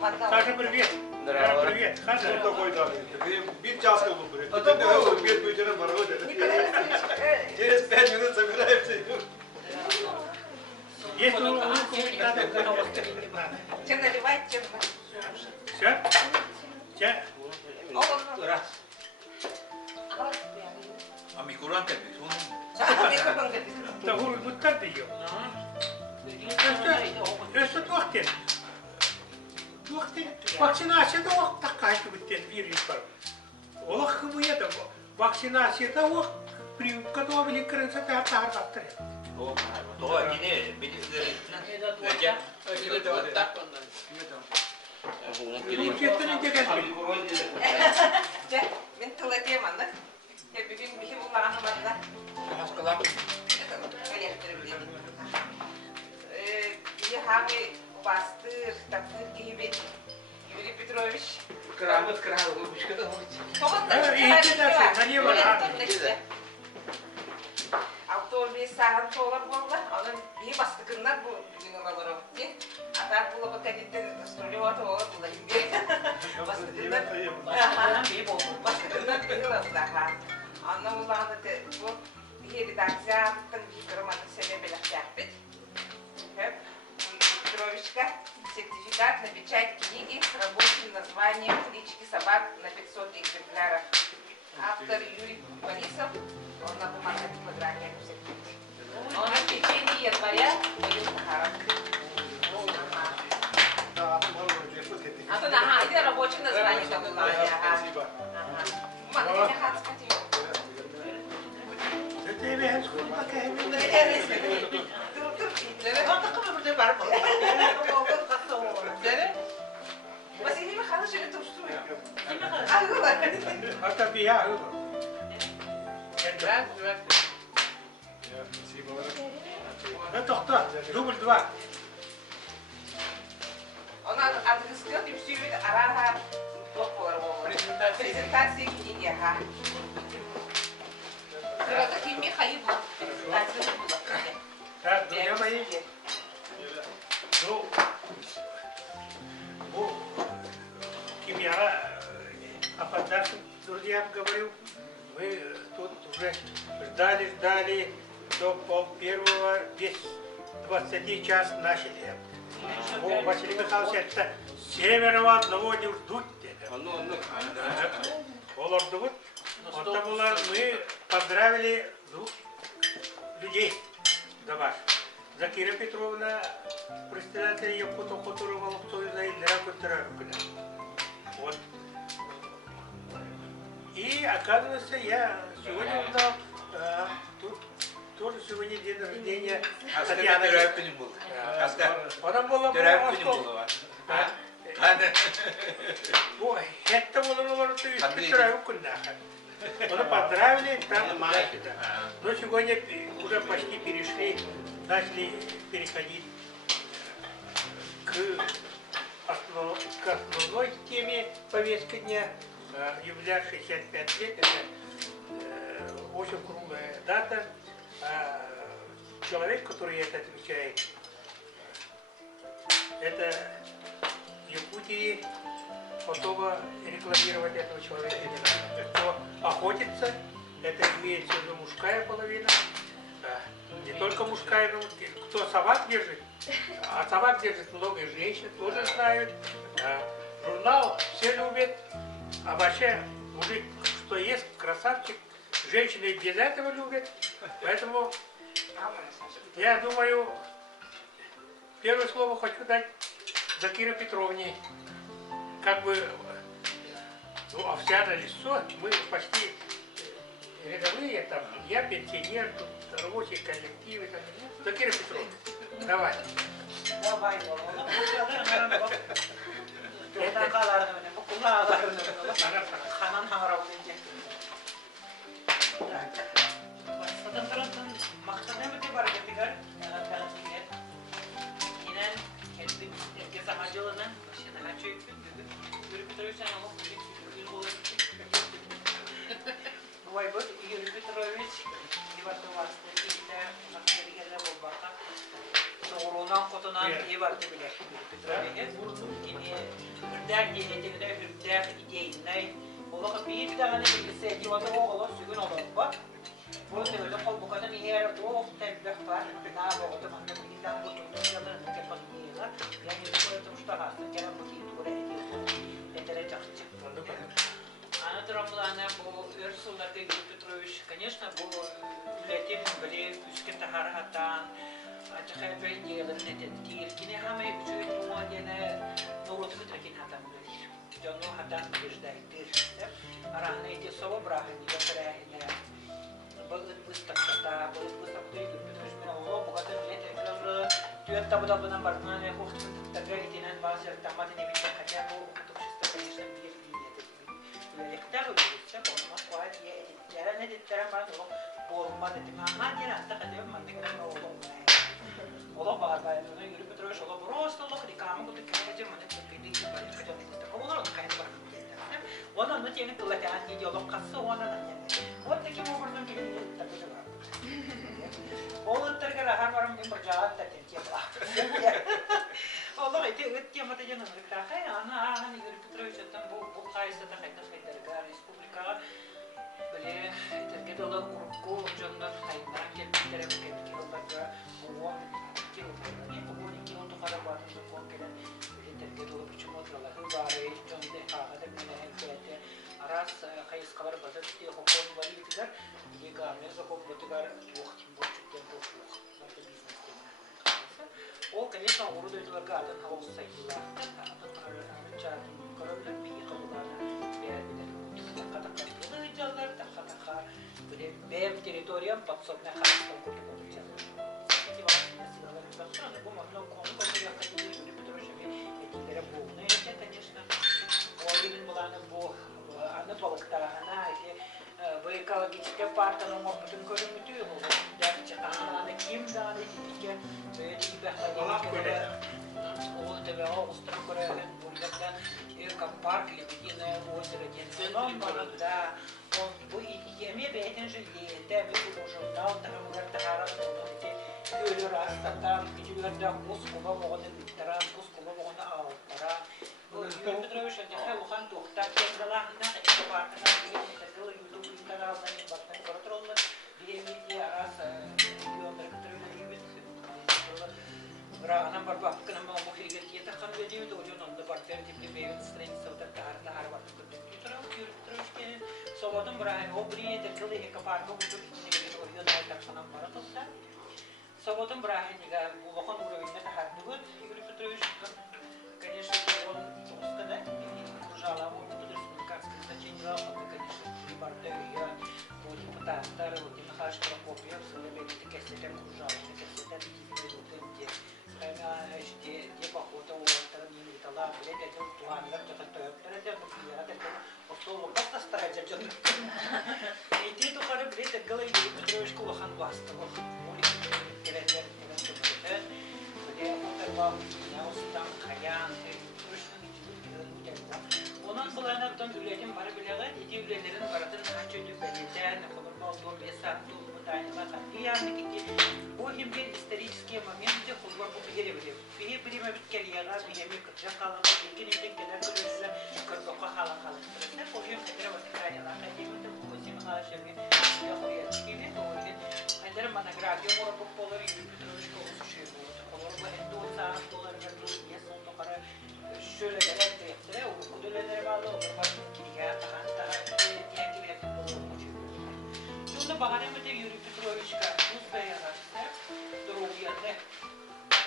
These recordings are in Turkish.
Саша, привет. Здорово. Привет. Хаша. Bir час был, обед будет на морозе. Через 5 минут собираемся. Есть улыбку, надо. Чем наливать, чем... Все? Все? Раз. А микуран как бы? Тагур буттар diyor. Östü vakti. Vakti vaksinasiyada vakt takaydı bitten bir yıl var. Ola kımıya da vaksinasiyada vakt прививка до великорынца та тартыр. То они медицина. Ülketten geldi. Ben tılatayım anne. Hep bir gün bir şey bulamadım da. Bir hangi bastır, taktır gibi. Yuri Petrovich. Крамот, olmuş kadar olmuş. Автомобиль саған толар болды. Оның bir bastıkından bu günün alır o. Atar bula bak editten stüdyo var olur bula şimdi. Bastıkından bir alır daha. Anlam ulandı bu bir redaksiya attın bir romanın sebebiyle yaptık. Hep Петровичка сертификат на печать книги с рабочим названием «Клички собак» на 500 экземпляров. Автор Юрий Борисов, он на бумаге типографии. Он в течение января будет Сахаров. А то, ага, это рабочее название там было. Спасибо. Ага. Я хочу сказать. Это я сколько какая. Василий Михайлович или Турсуй? Это я. Спасибо. Это кто? Дубль 2. Он отгрызет и все это арага презентации книги. Ага. Такие Михаил. Так, друзья мои. Ну, я о подарке друзьям говорю. Мы тут уже ждали до первого без 20 час начали. Василий Михайлович, это северного одного не ждут. Мы поздравили двух людей. Закира Петровна, председатель Якута Хуторова, Луктовина и Драгутаракуна. Вот. И оказывается, я сегодня узнал, тут тоже сегодня день рождения Татьяны. Она была ой, это было Петровна. Она поздравили, там но сегодня уже почти перешли, начали переходить к основной теме повестки дня. Юбиляр 65 лет, это очень круглая дата. Человек, который это отвечает, это в Якутии особо рекламировать этого человека не надо. Кто охотится, это имеется в виду мужская половина, не только мужская, но кто собак держит, а собак держит много женщин, тоже знают. Журнал все любят, а вообще мужик, что есть, красавчик, женщины без этого любят, поэтому я думаю, первое слово хочу дать Закире Петровне. Как бы, ну, овсяное лицо, мы почти рядовые, там, я пенсионер, тут рабочие коллективы, там, Закира Петровна, давай. Давай, Юрий Петрович, Uğrundan kotunan iyi vardı bile. Petrovi'ye. Yine ürder denetinde ürder ideyinle. Ola bir tane bilse ki vada o olur sürgün olur bak. Bu da öyle kol bu kadar iyi yer o tebrik var. Bina bu otomatik bilgiler bu tutun yalan ne kadar iyiler. Yani bu tutuşta hasta. Gelen bu ki doğru ediyor. Netere çakçı. Ana taraflarına bu Ursula Petrovich, конечно, bu ületin böyle üskete harhatan, acayip bir yerlerin etkili. Yine hemen üçüncü gene Novruz Petrovic'in hatan bilir. Canlı hatan bilir değildir. Arahne eti sova bırakın, yapırahine. Balık bıstakta, balık bıstakta Petrovich bana oğlu bu kadar bile tekrar tüyet tabu-tabudan barınan ve hoşçun tekrar etinen bazı tamatın evinde kaçan bu kutupşista конечно bir Rekter olursa olmaz kuat ya editler ne editler var o olmaz dedim ama gene hatta kadar mantık ne olur ola bağır onu yürü Petrovich ola просто ola reklama bu dükkanı mantık bir şey var kaçan işte olur onu kaydı var ona ne tiene que la can y yo lo caso ona ne o te que mo perdón que te puede var o te que la har var mi berjalan te tiene Allah itu ötüye mata canım rekta hay ana yürü Petrovich'ten bu kayısı da kaydı federal respublika böyle terk olan kurgu canlar kaydı geldiler ki olacak o ki ne bu ki o kadar var bu kadar terk olan biçim oturlar hızarı canlı ağda menehente aras kayıs kadar bazı diye hukuk var bitiler diye meza hukuk bitiler vaktin boşlukta boşluk O, конечно, урод этого гада, хаос сайдила. Арчатын көрөлөр бии кылганы, бәрбидер катакка жалдар, тахатаха, бәм территориям подсобная характер куртук отучалар. Эти важные силы репрессионны, бу можно кonu konuya katılıyor, Юрий Петрович'e etkilere boğunu. Это, конечно, Олгин буланы бу аны балыктарына, bu ekologik partinin bütün körümütü bu. Gerçekten ana kim daha ne diye böyle bir bahane. O tabii o ustura koreyen burada Erkan Park Libidine озеро Дензеном da bu yemeğe beğenince yiyete bir kuruşundan takımlar taharat oldu ki görür aslında gidiyorlar Moskova oğlanın bitiren Moskova oğlanı ağıtlara bu Юрий Петрович de Luhan Tuhta kendilerine itibarına bir Kanaldan baktan kontroller diye aras yolları kontroller Anam var bakın ama bu hilget yete kan veriyordu o yüzden onda bakter tipli bir strength savda tarla har var Petrovich sovadan bırakın o buraya da kılı ekapar bu içine geliyor o yüzden taksanam var tutsa sovadan bırakın ya bu bakın uğrayınca da har dugut Юрий Петрович конечно он устана кружала он тут республиканское значение конечно партия по депутатам вот и нахаш пропопия в своей кассете кружала кассета видите где похоже у стороны металла блядь это туанлар это особо просто старается что-то и ты то хары блядь голове Петрович кулахан бастого улицы Onun bulanaktan üretim var bileğe, iti ürelerin varadın kaç ödü belirten, kullanma olduğum bir sartı olduğumu dayanıma yani ki bu hem bir исторический момент, kulvar bu bir yere bilir. Bir birime bitkeliyaga, bir yemek kıtacak kalıp, ilkin ilkin genel kırıyorsa, kırdoka halan kalıptırırsa, o hem kadere vakit kayalar, kademinde bu kosim haşemi, yahuya çıkıyla, o yüzden, kadere managradyo mora bu poları Юрий Петрович kovusu şey bu, kolor bu $50 verdiği niye son tokara, şöyle gelir direktere, o kuduleleri bağlı olur, bakın ki ya, diye gibi yapıp olur. Şunda bahane mi de Юрий Петрович ka, buz beyanatsa, duruviyatı,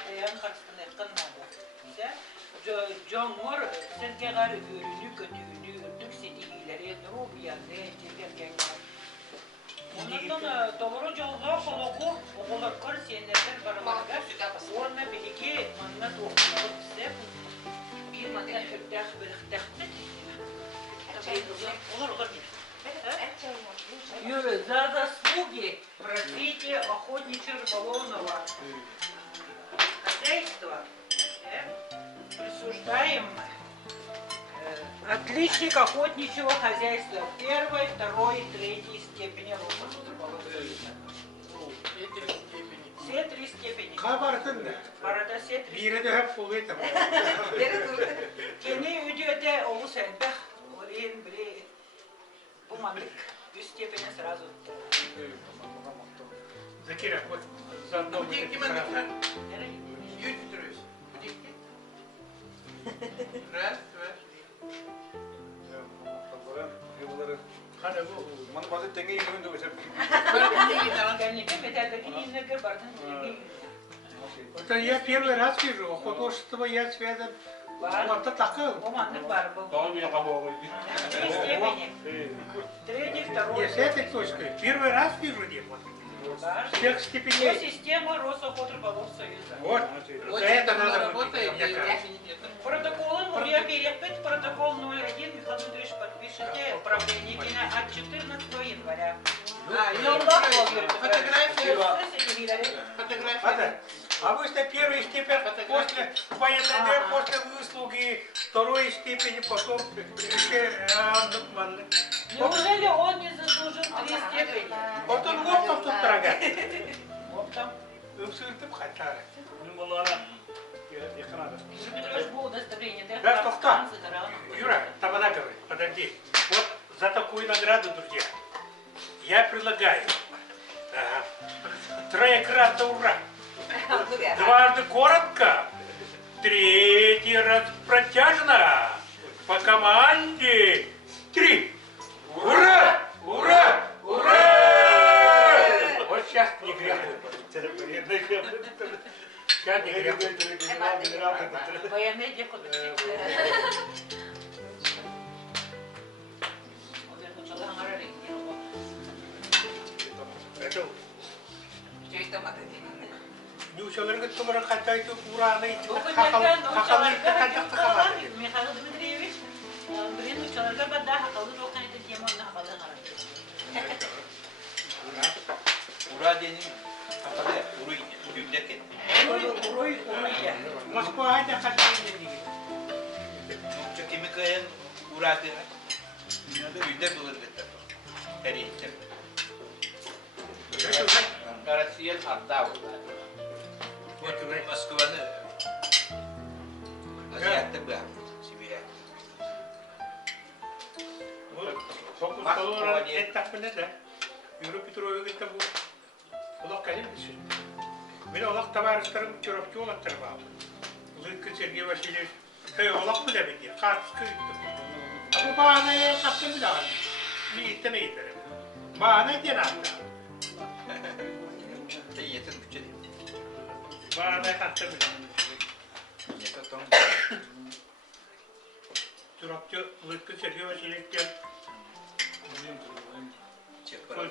beyan karşısında etkinmedi. Cumhur, serkegar ürünü kötüğünü, ürdük sedihileri, duruviyatı, çirkerkenler. Ondan doğru yolda koloku, oğullar kar siyenlerden baramaga, orna bilgi, manna doğru bize, bir manna hürdek biriktektir. Olur bir. Юрий, за заслуги в развитии охотничьего-рыболовного хозяйства присуждаем отличник охотничьего хозяйства первой, второй, третьей степени рыболовства. Все 3 степени. Кабардын да. Барада все 3 Бире де hep bulu etem. Бері тұрды. Кені үйдеде олу сәлбәқ, олейін біле бұмандық. 3 степени сразу. Закира, вот заодно вот эти сразу. Юрий Петрович, будете? Раз, два, три. Hadi bu. Mana bazı tenge yürüyün de mesela. Кәнеке бетәлдәки иннеге бардың. Вот я первый раз вижу, художество я связан. Вот это такое. Бұмандық бар бұл. 3 степени. Третий, второй. Не, с этой точкой. Первый раз вижу демон. Бар. Всех По степеней. система Росохотрболов Союза. Вот. За это надо работает, мне кажется. Протоколы, ну я перепить, протокол 01, Михаил Дмитриевич, подпишите управление кино от 14 января. Фотографии. Надо. Фотографии. А вы что первой степени после военной, после выслуги, второй степени, потом Неужели он не заслужил 3 степени? вот он гоптом тут дорога. Оптом. Сыртып хотя. Петрович, было удостоверение. Да, кто? Юра, там она говорит, подожди. Вот за такую награду, друзья, я предлагаю троекратно ура. Дважды коротко, третий раз протяжно. По команде 3. Ура! Ура! Ура! Вот сейчас не грех. Сейчас не грех. Военные декоды. Это Що й там атаді? Нюшаларга тумара хатайты ураны Михаил Дмитриевич, блин, учаларга бада хакалы рокан это тема на хакалы гарантия. Ура денег. Хападе, уруй, юдекен. Уруй. Москва айда хатайны диги. Ну, кемикаен ура денег. Юде булыр беттер. Эрейттер. Россия артта булар. Вот Москваны азиатты бар. Сибиря. Фокус колора это да. Юрий Петрович это был. Улак конечно. Мен улак товарищарым чурапчы олаттырбал. Лыткы Сергей Васильевич. Ты улак мı demedi? Kartıskı gitti. Ama bağına kaptım da. Bir tane yeterim. Bağına den hatta. Ты етин bütçe. Bağına kaptım da. Yeta ton. Çurapçı Lıtkı Sergey Vasilyevich Чепара.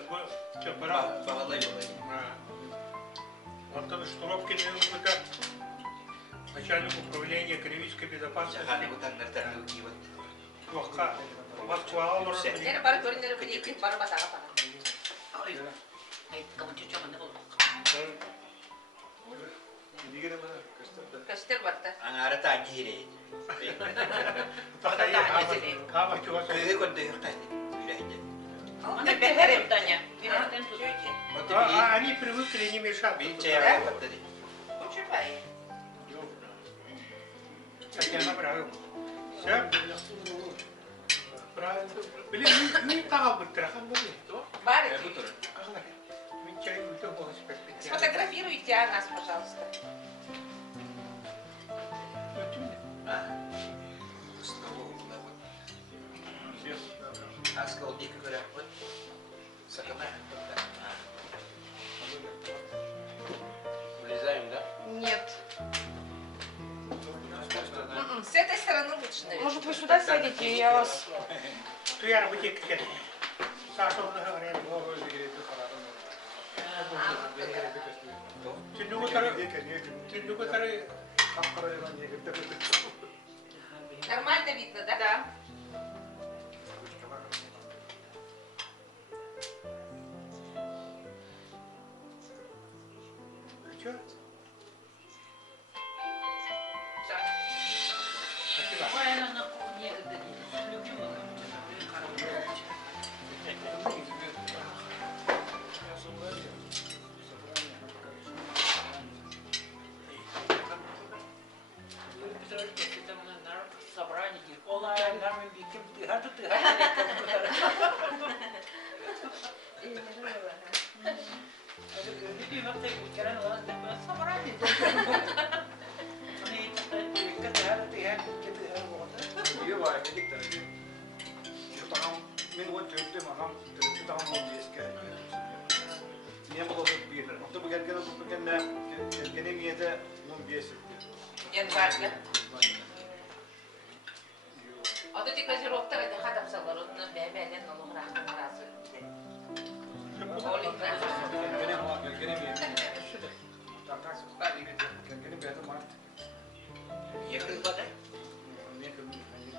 Чепара. Bağlay olay. Вот он Штуровкин начальник управления экономической безопасности. Жаханы бутан нартан киват. Вахка Москва олар. Нері бары көрінері білейді, бары батаға бана. Ой, кому чучамын не болды. Көстер барды. Аңары таң хирей. Кама чугасы. Көйге көндө юқтайды. Үйрәйді. Ана бәһәрем Таня. Бәһәрден туды. Они привыкли не мешать. Бин чая баптады. Учупай. Татьяна правильно. Все? Правильно. Блин, не так бы трахан был. Бары. Бутур. Min çayı ülke olmuş pek. Сфотографируйте нас, пожалуйста. Столовая вот. А сколдик говорят, вот. Сакана. Влезаем, да? Нет. С этой стороны лучше, наверное. Может, вы сюда сядете, я вас... Tuyar bu tek kere. Sağ soluna öğren. Тюндюку тары. Нормально видно, да? Да. Чё? Все. Спасибо. Ой, она на кухне, это не любимая. eskiden bunlar sabran ediyor. Olaylar mı bir kim tıhar tıhar. Öyle gördüğüm vakti bir kere olan ben sabran ediyorum. Hani dikkat tıhar tıhar tıhar oldu. Diyor var dedik de. Tamam, ben o türlü makam türlü tamam oldu eski. Niye bu kadar bir? Orada bu gene miyete bunun bir eski. Yan vardı. O da dikkat rokta ve daha da sallar onun bebeden olur rahmet razı. Oğlum Gene miyete. Takak süper bir gene bir adam var. Yakın. Bakın.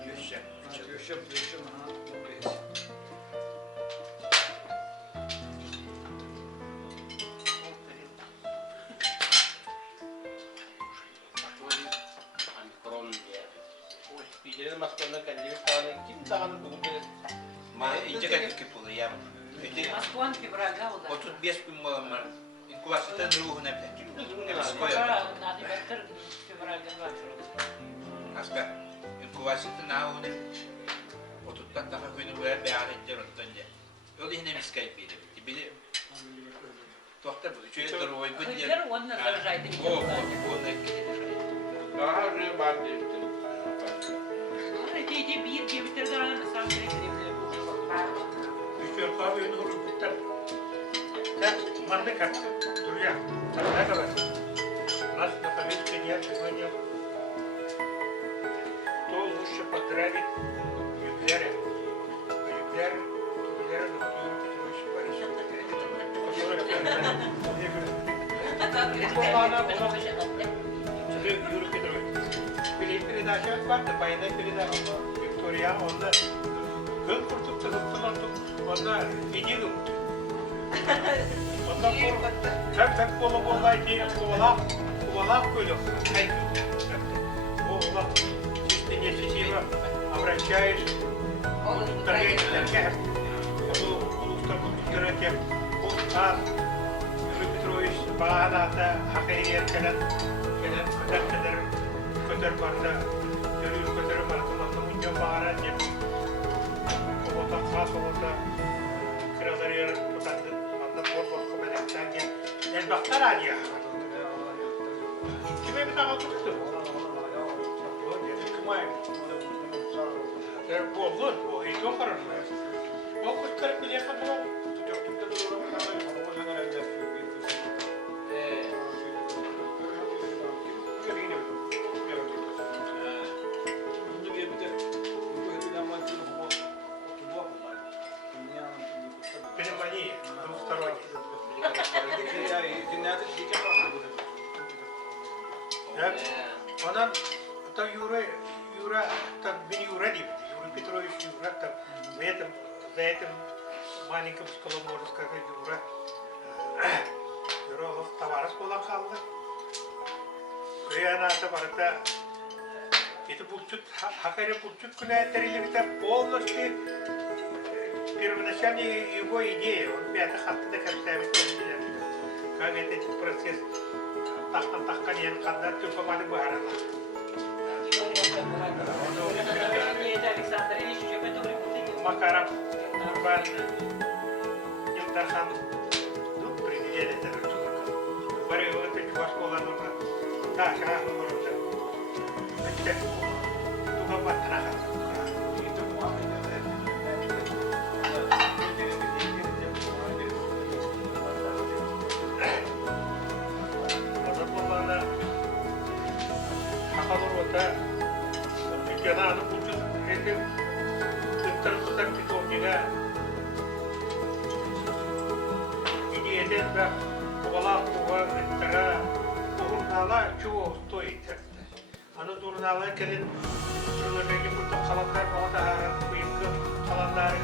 Yaşa. Yaşam ha. Ma ince kadar kipulu ya. Öte Askuan fibraga oldu. 35 bin var. Kuvasıtan ruhuna bile. Nadi better fibraga var. Aska kuvasıtan ruhuna. Otuttan daha kuyunu böyle beyan edeceğim ondan. Öyle yine miskayıp biri. Biri Tohta bu. Şöyle doğru oy bu diye. Kuylar onun zarjaydı. O ne? Daha ne var diye. Teyze bir gibi bitirdi anne sen direkt gidebilir. Üstüyor kahve önü olur bitter. Sen mantık at. Dur ya. Sen ne kadar? Nasıl yapabilir ki ya? Сегодня то лучше поздравить юбиляра. Юбиляр Петрович Юрий Петрович. Передача vardı, bayına передача Виктория, onda gün kurtup tanıttık, onda video ondan sonra hep kola diye kovalak koyduk. Kovalak, işte несчастливо обращаешь удовлетворение, удовлетворение, Юрий Петрович bağlandı, hakikaten kadar kötür vardı, görür kötür vardı, bunca bağıran diye. Kovada, kovada, kiraları yarıp tutandı, anda bol kabadekten gel. El baktar hadi ya. Kime bir daha tuttu? O dedi kımay. Bu olur, bu iyi çok kararlı. O kuşları bile kadar tutuyor, Пневмония двухсторонняя. Ondan da Юра, там бери Юра Юрий Петрович Юра, там за этим маленьким столом, можно сказать, Юра товарищ olan kaldı. Kıyanata barata это bulçut, hakari bulçut külahterili bir полностью первоначальная его идея, он пятый хатты да капиталит, как этот процесс тахкан ен каддар тупа мали бухарана. Макаров, Курбан, Илдархан, ну, приведели это рычулок. Говорю, вот эти башкола нужно. Да, сейчас мы можем так. Это туго батраха. Jangan putus ini terus pitongnya ini ada pola cara turunala çoğu stoit. Anu turunala kelin turunala putus kalanlar orada kuyuk kalanlar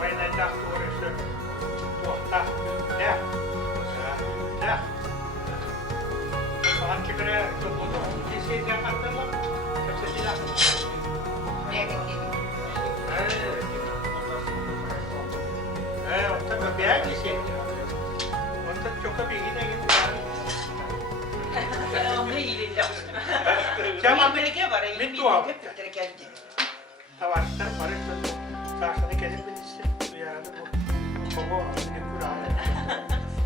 bayna tahtı orası tuhta ya ya falan kibire topladı disini kattılar. Orta beğen bir şey. Orta çok bir yine gitti. Onu iyileştirdim. Tamam. Bildirge var. Bitti o. Bildirge geldi. Tavarlar barıştı. Karşına gelip bilirsin. Yani bu baba ne kurara.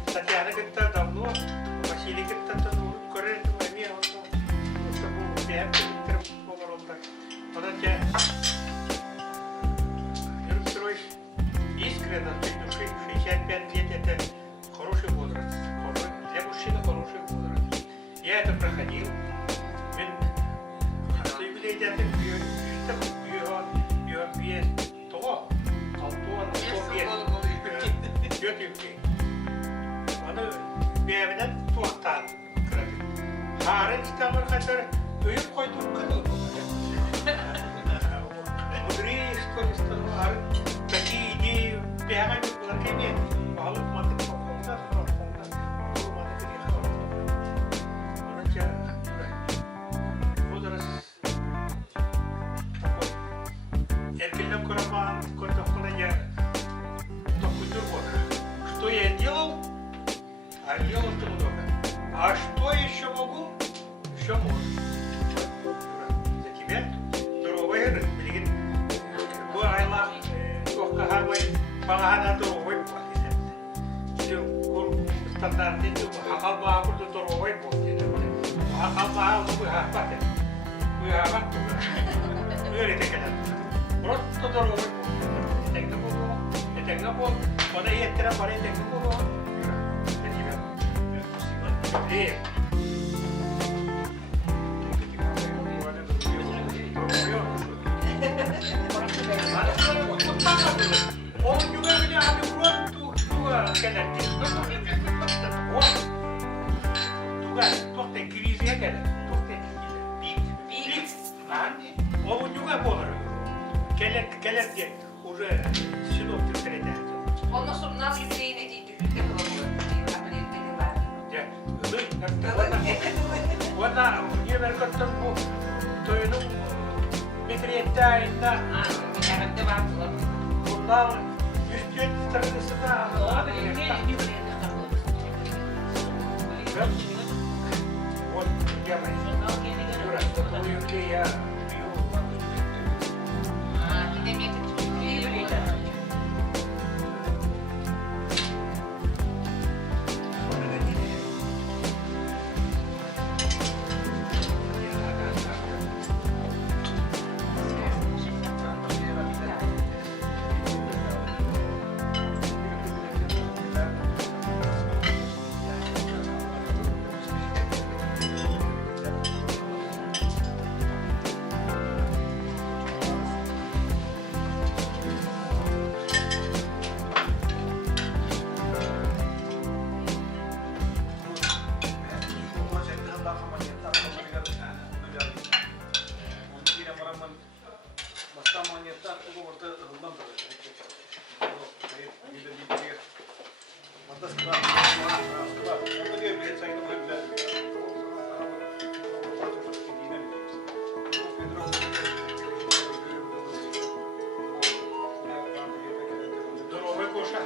Tatyana gitti adamlı. Vasili gitti adamlı. Kore tu niye oldu? Bu diğer bir olur oldu. Ona ki Юрий искренне от души 65 лет это хороший возраст. Для мужчины хороший возраст. Я это проходил. Haren İstanbul kadar öğüp koydum kadar. Mudri istiyorsan haren такие идеи бегают в ларкеме. Мало смотрит по фондам, думаю, приехал. Он тебя возраст такой. Эркельным карабан, когда я такой дурбода. Что я делал? А делал что много. А что еще могу? Еще можно. За тебя здоровый рынок. Bu aylar çok kahve bana doğru işte kur standartı bu hakal bağ kurdu doğru bu hakal bağ bu hakal bu hakal öyle tekrar burası doğru tekrar bu bana yeter bana tekrar bu değil Он juga punya ada buat tu dua kanan dia. Wah, tu kan, tu teh krisis ya kan, tu teh big. Он juga boleh. Kanan dia, уже сюда переходит. Он нас юбилейный день определила. Ya, lu warna dia berkata bu, tu itu mikirnya inda. Minyak devam. Bunlar 104 tanesi Abi ne Вот я я здоровая коша.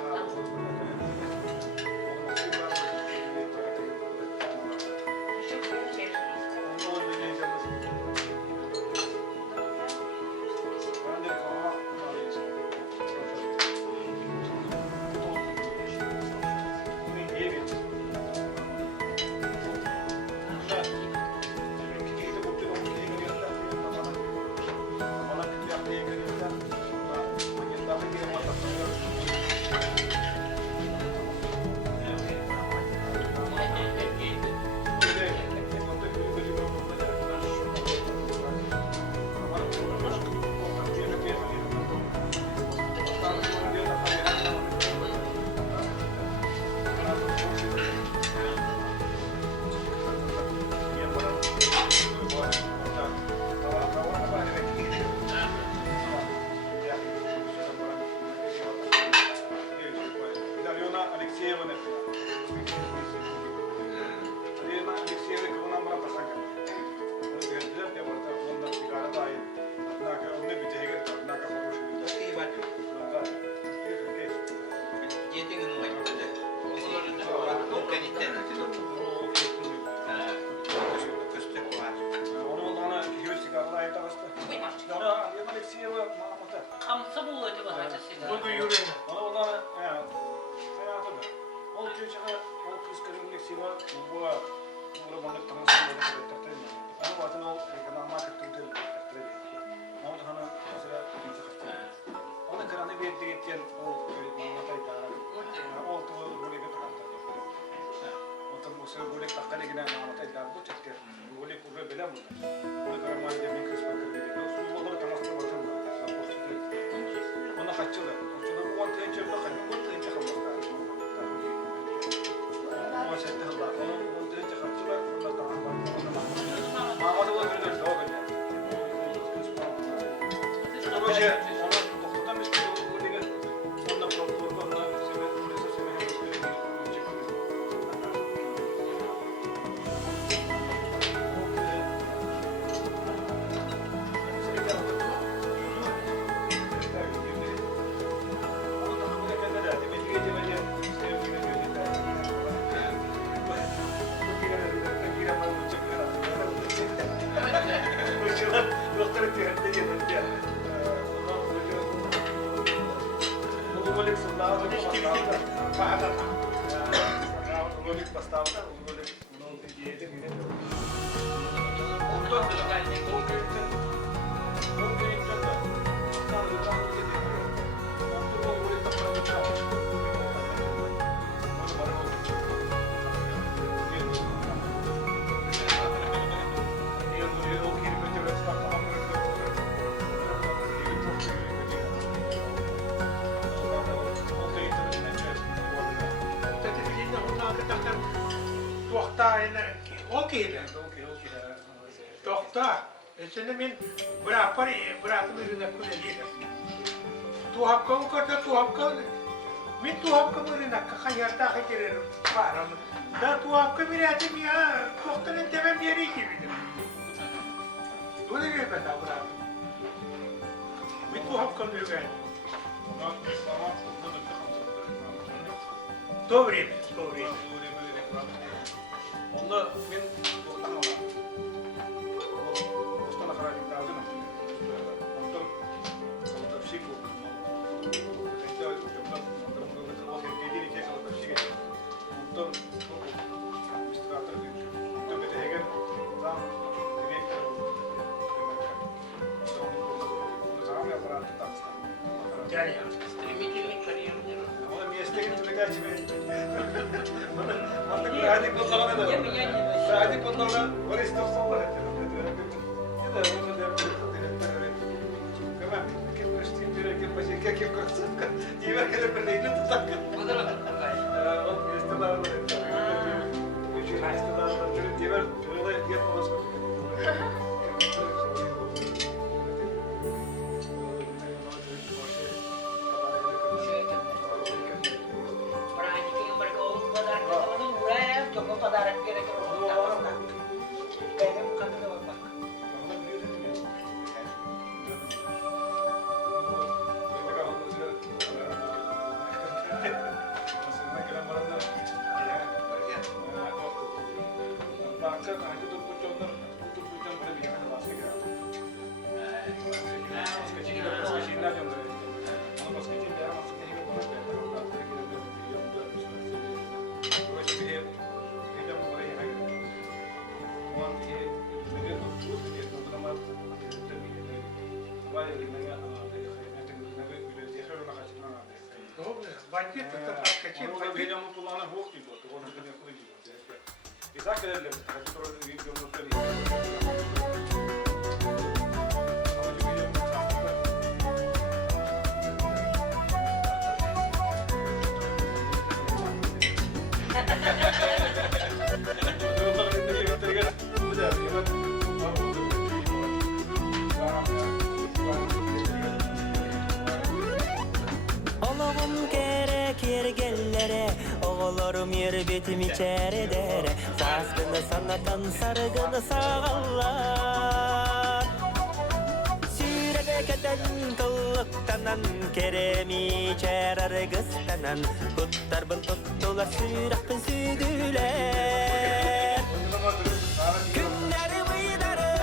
Bunu işte Ululuk bastavda, ululuk diyede yine de. Ondan da ben de O göğütten de. Tanrı tanrı dedi. Ondan o böyle tapanı çağır. Onu bana oldu. Niye o kelime de tamam mı? Tohta. Şimdi ben bırakın ürüne kullanıyorum. Tuhafka bu kadar tuhafka. Ben tuhafka ürüne kayarda kaçırırım. Param. Da tuhafka bir adım ya. Tohtanın temel yeri gibi. Bunu bir ben de bırakın. Ben tuhafka ürüne. Doğru mu? Doğru. Onda ben doktan ona. Dostana karar verdim. Ondan sonra şey bu. İşte ondan o dediği ki sonra şey geldi. Ondan istirahatı diyor. Ondan bir de eğer tam direkt onu zaman yaparak tutarsan. Yani Streaming'in kariyerinde. Ama mesleğin türü kaçmıyor. Bana güvenlik konularına da. Güvenlik konularına var istiyorsan var. Ya da onu da Tamam, kim kaçtı bir kim başka kim kaçtı? Diğer kere bir neyle tutak. Bu da bakın. O istiyorlar mı? Üç istiyorlar mı? Diğer öyle yapmamız Бандит это проскочил. Onu da bir yamuk kulağına hok gibi oldu. Onu da yapılır gibi. İzah ederler. Sonra bir yamuk Oğlum gerek yergellere, oğullarım yer betim içer eder. Saskını sanatan sargını sağallar. Sürerek eden kıllıktanan, keremi içer argıstanan. Kuttarbın tuttular sürakın südüler. Günler bıydarı,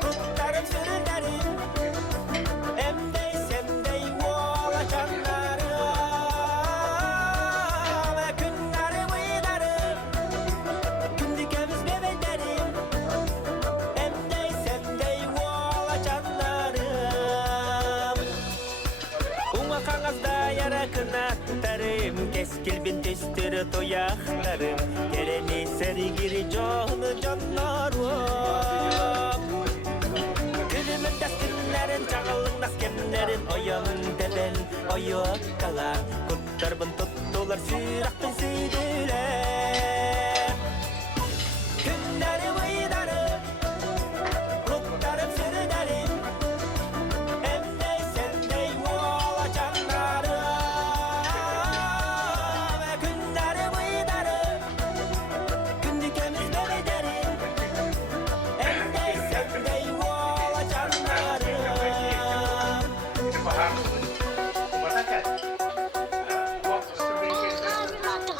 kutlarım sürülerim. Emdey semdey oğlacanları. Günler bıydarı, kündükemiz bebeklerim. Emdey semdey oğlacanlarım. Uma kanızda yarakına tutarım. Keskilbin tüstürü toyaklarım. Kereni sergiri canı canlarım. Gülümün destinlerin, çağılın naskemlerin. Oyalın tebel, oyuk kalar. Kuttarbın tuttular, süraktın süydüler. Günleri bıydarı, kutlarım sürülerim. Emdey sendey oğlacanları. Günleri bıydarı, kündükemiz bebederim. Emdey sendey oğlacanları. Bahar. Bana gel. Waktu sebagai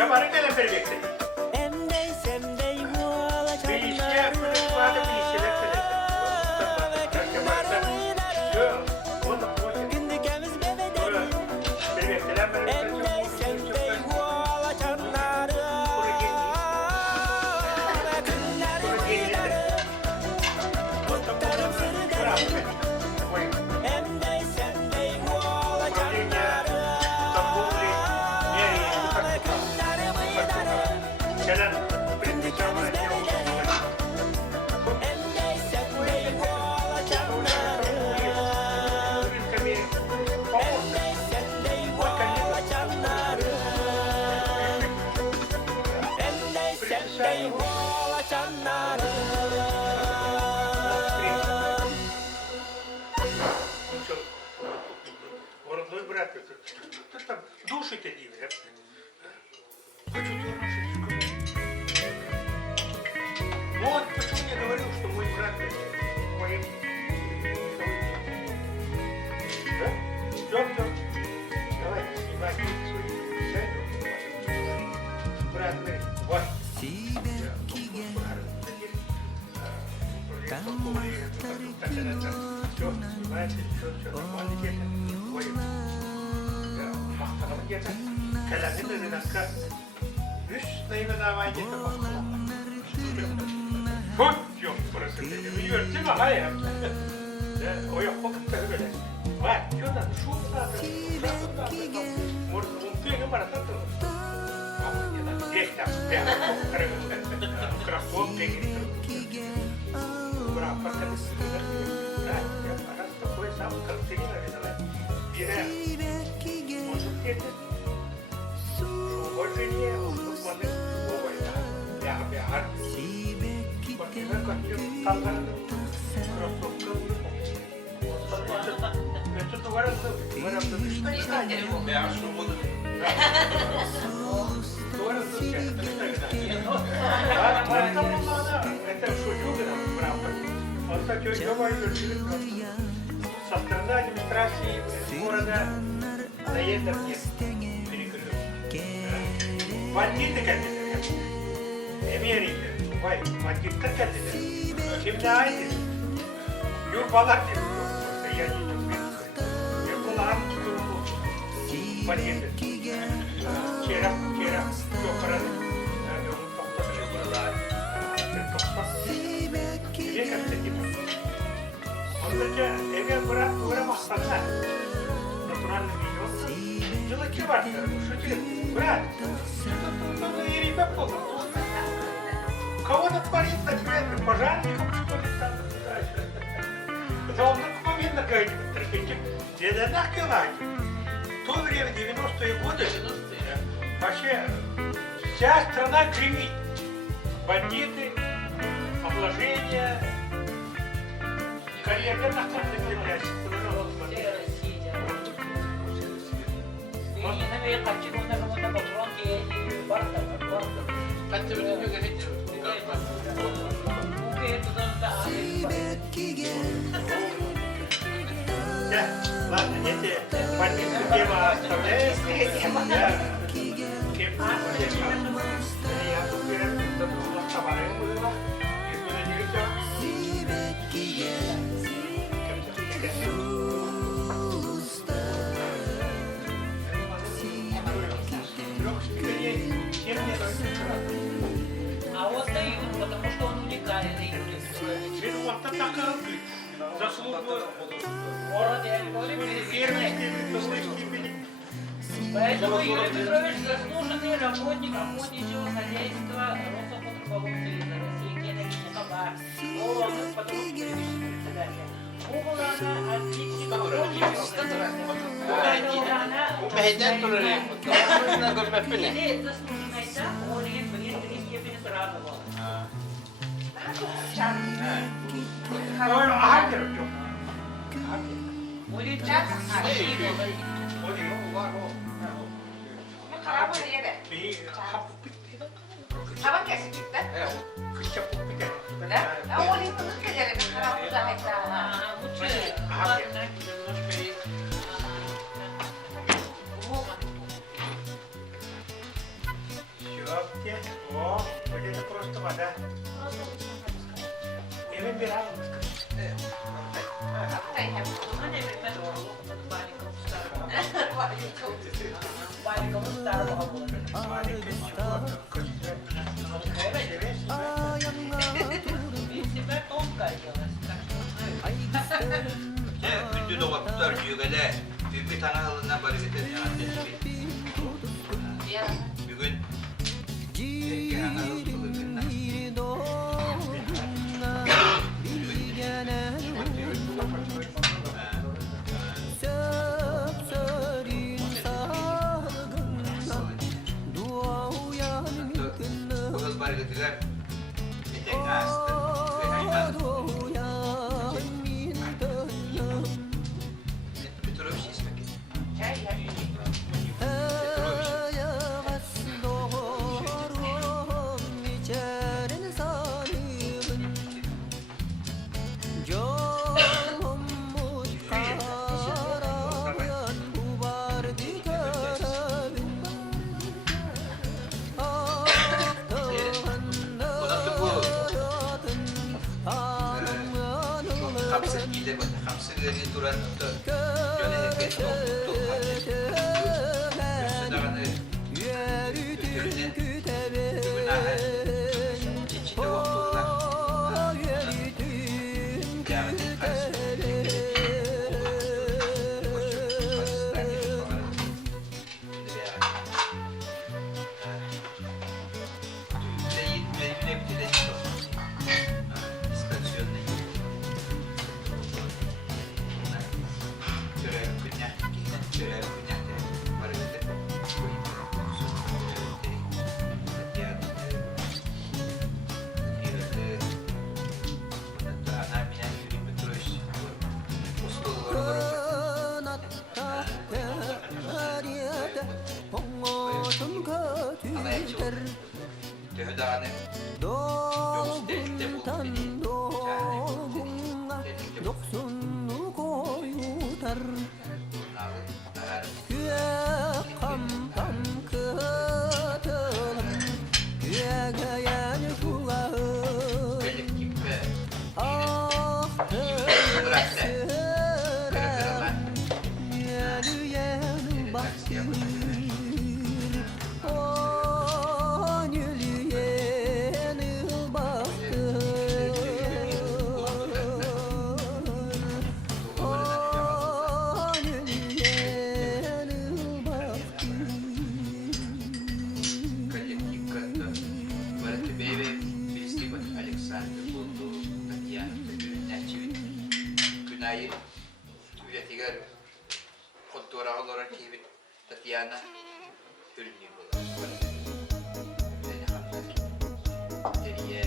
Çabarı gelen beri bekledim. Emdey semdey vola Bir işe kudüs vardı bir işe bekledim. Çabarı yok. Onu proje. gündükemiz bebederim. Beri bekleyen beri bekledim. Emdey semdey vola çanları. Günlerim uydarım. Kutlarım seni derim. Emdey semdey vola çanları. Günlerim uydarım. Gelen bir çabarı Emdey semdey vola çanları. Emdey semdey vola çanları. Emdey semdey vola çanları. Родной брат, ты там душите ливер. Ну вот почему я говорил, что мой брат моим да? Все. Давай, снимай свой брат мой. Вот. Все, снимайте, все нормально, дети. Мақтанып кетті. Кәләмді жинаққа үш нәйме давай деті мақтанып. Көп жоқ бұрысы деді. Үйерте мағай әм. Ояқ қоқыттары бөлі. Вай, жодан шуылдады. Может, он пегі баратан тұрды. Дектам, бәрі қоқыттары бөлі. Крафтуым пегі тұрды. Бірақ паққаны сіздер. Арас такой сам картина, бері. Может, это уважение, услуганы, овайда, бяр-бяр. Bakıza kaçıyor, kalkardı, kроссовка. Это дворазы, что не знаю, Я аж не буду. дворазы, это что, юга, правда. Он, кстати, говорит, со стороны администрации города заездов нет, перекрыт. Бандиты как-то, Америка, вай, бандиты как-то, чем на айде, юрбалар деп, просто я не знаю, юрбалар бандиты, вчера, все хорошо, или как-то типа. Он saja, dia berat, orang maksana, naturalnya video, jelas kibat, шутит, berat, itu iri pepol, кого-то творит на тебе, пожарником что ли там, это он так моментно говорит, где нахилать, в то время 90-е годы, вообще вся страна гремит, бандиты, обложения. Коллега на каждой передаче. Да, ладно, эти бандитскую тему оставляем. Я уверен, что у нас товары было. И было не все. А вот дают, потому что он уникальный. Вот так заслугу Город, я говорю, первой перед степени. Поэтому Юрий Петрович заслуженный работник охотничьего хозяйства Росохотрболуции за России, Геннадий Николаевич. Он потому что председатель. Уголана отличник охотничьего хозяйства. Мехиден турали. Можно говорить пене. Или заслуженный да, он и в три степени сразу. Улетят Kamu dia deh. Apa kayak sih kita? Benar? Oh, itu kerja dari kamu dah kita. Ёпте. О, вот это просто вода. Я выбирала. Bunlar ne bilmez oğlum. Balikamız dar bakalım. Ben on kaygılar. Gündüz o vakitler yügele büyük bir tane halından bari getirin ya. Bugün peki hangi hal kılığından? Bu hal bari getirir. Etek astı. Petrovich ismi ki. Kapsa gide bak. Kapsa geri duran yöne heket oldu. Üstüne götürüne günahı içinde vaktular. Yani Tehudane yok stekte bu Yoksunluk oyutar bunları Güye kampan kıtılım Güye gayan kuvağı belli gibi Ah bıraktı. Kırıkırılar. Yürüyen baktır O yürüyen baktır O yürüyen baktır Böyle bebe birisi var Alexander buldu Tatiana Gülnetçi Günay'ı üretiger fotoğraf olarak gibi Tatiana ürünü bulan beni hamle deriye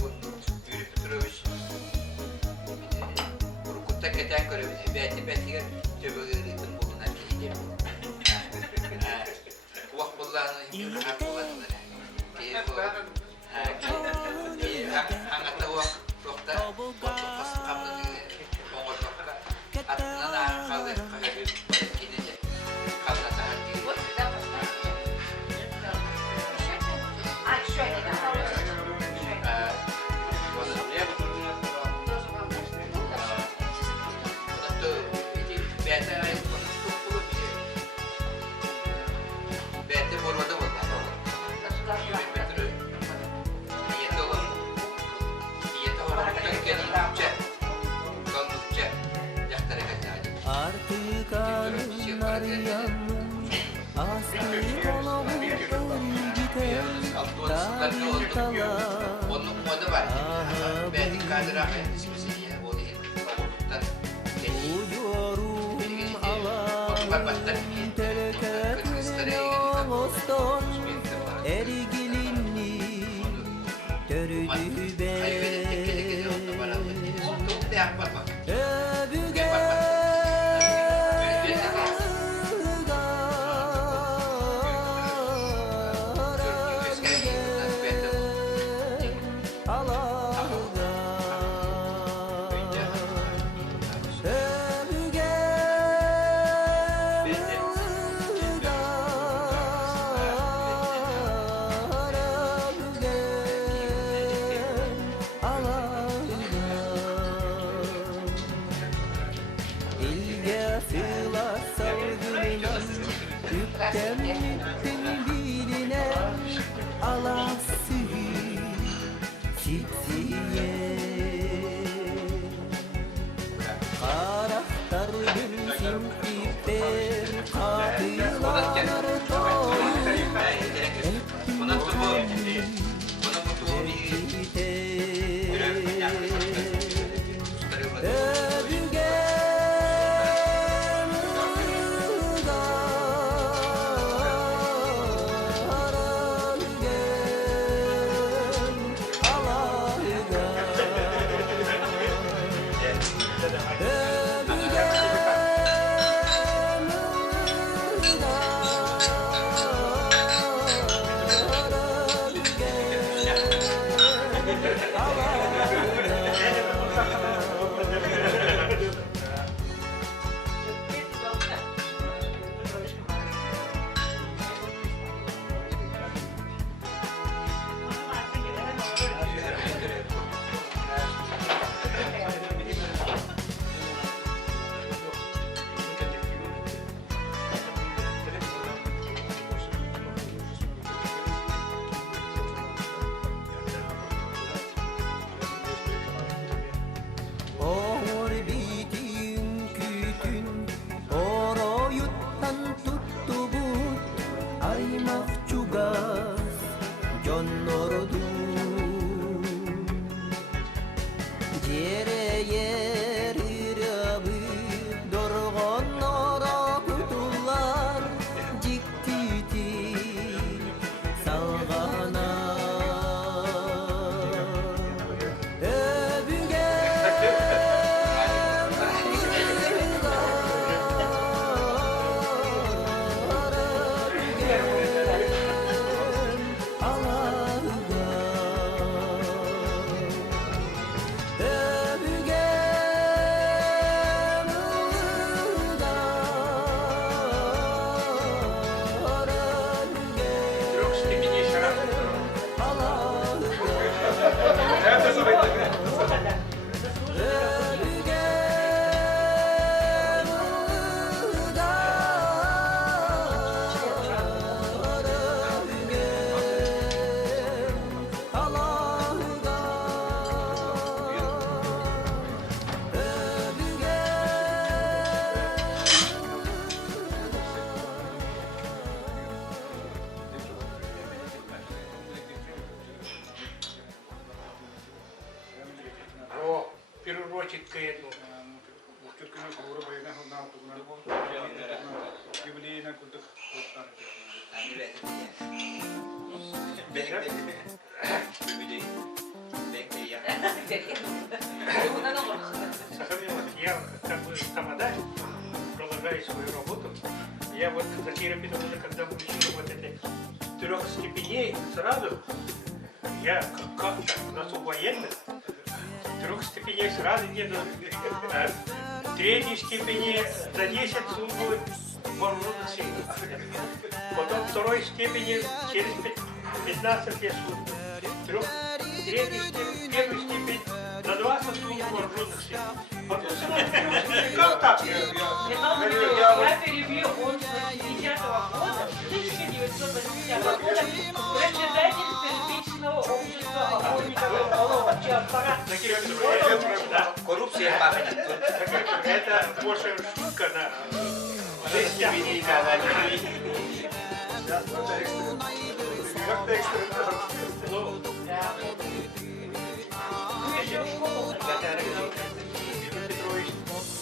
bu Yuri Petrovich Urukut'ta keten görevi betiger töbegeritin bulunan kişidir bu Wak bulan ini hak bulan hangat wak dokter waktu pas kamu di mongol dokter atna na kawin kawin ini je kalau tahan di Ay şöyle de. kalau dia untuk ini biasa itu puluh biasa baru ada Artık anılar yanmış Aslı olamıyor gider Tarih kalan Onun modu var. Ben dikkat rahmet ismisiyle o değil. Babuktan Uyuyorum Onun var başta Teleketli Ağustos Ergilinli Dördü Kaybedip onu bana Çok da yapmak bak. Öbüge Kemmittin biline alası Sitsiye Karakter bilsin iper Kapılar Buna tutuğu перерочек эту. Я как бы тамада, продолжаю свою работу. Я вот затеял, потому что когда получил вот эти 3 степеней сразу, я как-то у нас у военных 3 степеней сразу нету. 3 степени за 10 службы вооруженных сил. Потом 2 степени через 15 лет службы. 3 степень, 1 степень за 20 служб вооруженных сил. Потом как так? Я перебью, он с 80-го года, 1980 года, председатель первичного общества охотников рыболовов Чапара. Коррупция пахнет. Это больше шутка на жестях. Как-то экстренно. Ну, Еще в школу. Петрович,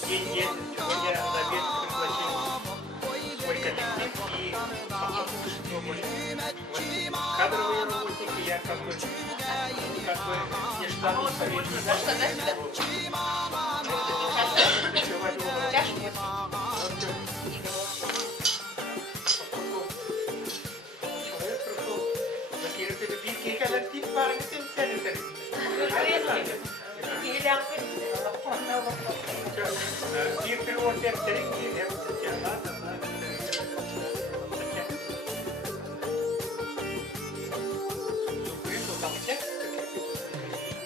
день нет, сегодня на обед пригласил свой коллектив и кадровые работники, я как бы не штатный советник. Человек пришел, такие великие коллектив, парни,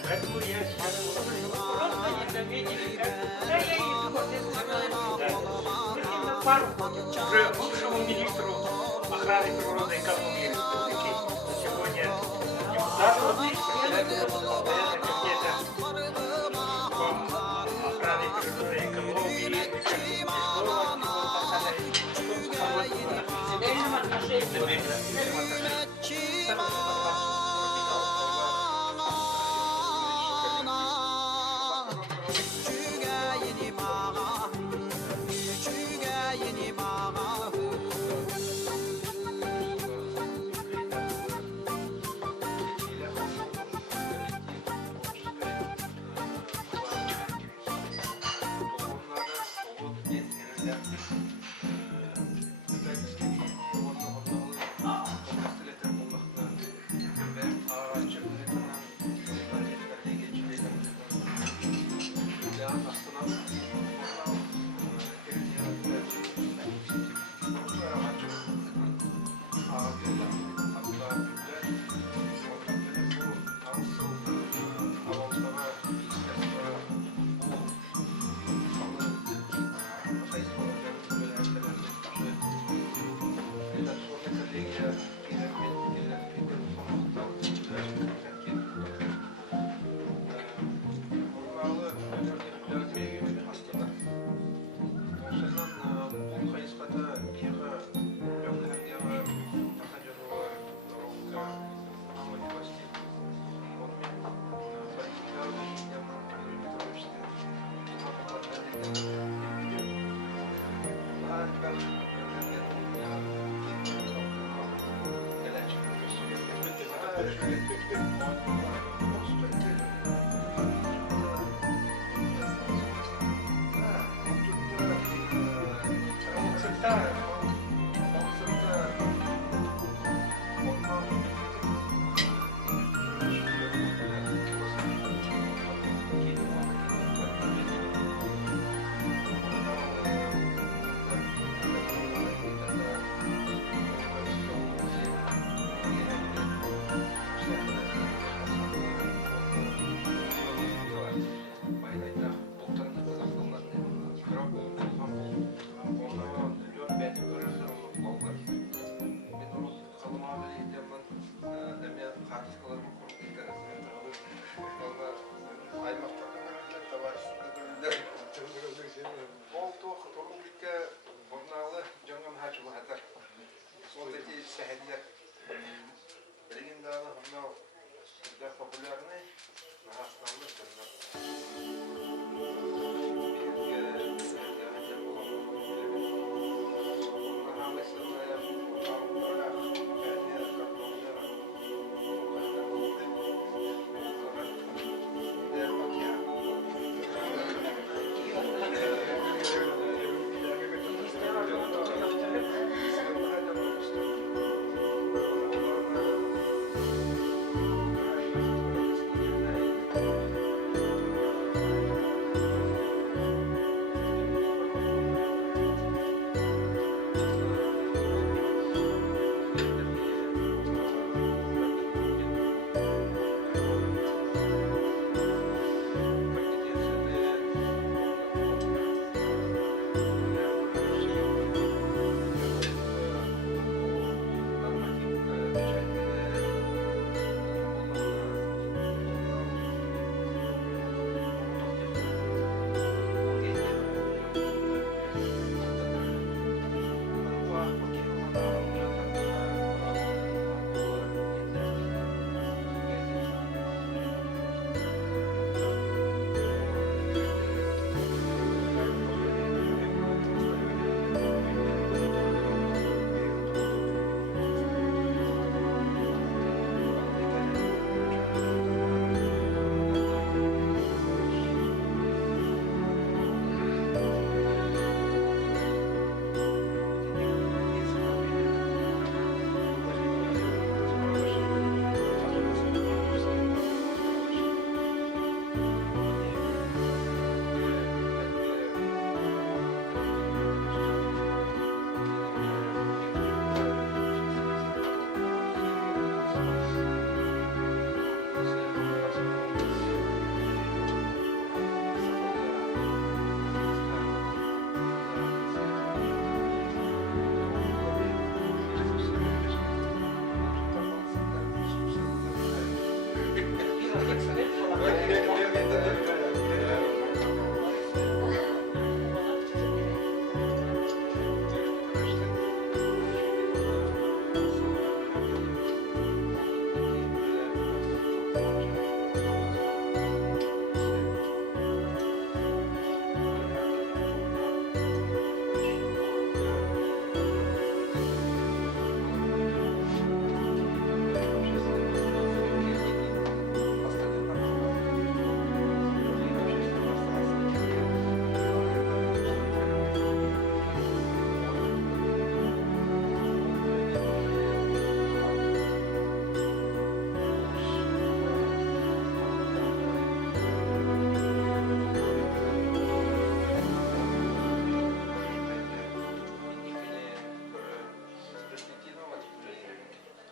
поэтому я сейчас Просто не заметили, как... Да, я и пару ходил. уже бывшему министру охраны природной экологии республики. Сегодня депутатом и председателем Совета комитета по охране природной экологии Земельным отношениям.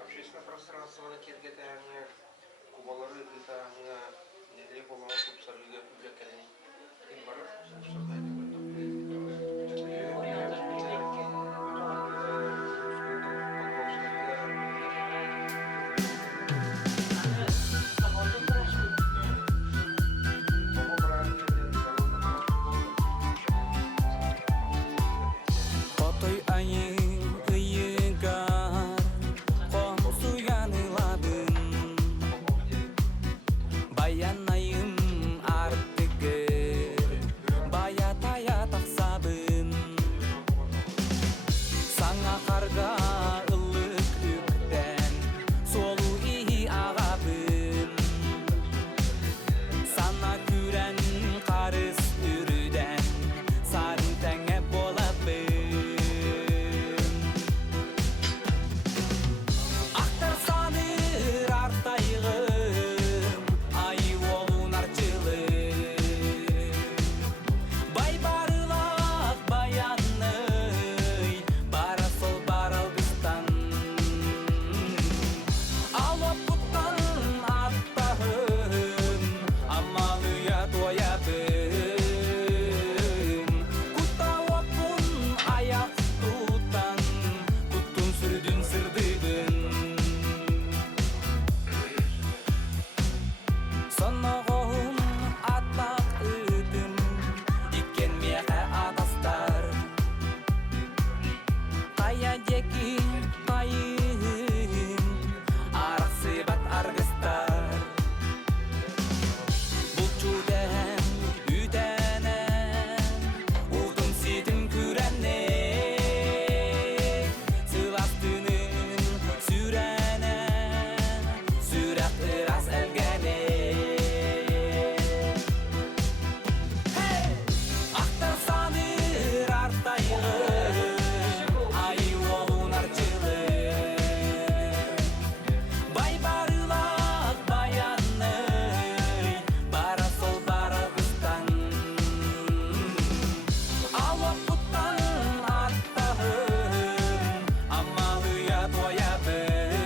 Общественное пространство на кергетәңе, кубалары ытаңы, неделе болған кубсарыга үлекәлі. Кем барар? Отой айың ыйыгар, қом суяныладың. Баян айым артыгыр, баятая тақсадың. Саңа қарға ылық үктен, солу ии ағабын. Сана күрән қарыс үрден, сарын тәңе болабын. Ақтар саныр артайығым, айы олун арчылым. Бай барылақ баянный, бара сол баралғыстан. Алып бұттан аттағым, амалыя тоябым. Кутта оппун аяқ тұттан, күттін сүрдін сырдыбын. Сонағым аттақ үтім, икен меға атастар. Қая деки қайым, арақсы бат арғыстар. Бұл чуден үтенен, ұлдым сетім күрәнен. Сыластының сүрәнен, сүрәт ырас әлгәнен. Ақтар саныр артайығым, айы олун арчылым. Бай барылақ баянный, бара сол баралғыстан. Алып бұттан аттағым, амалыя тоябын.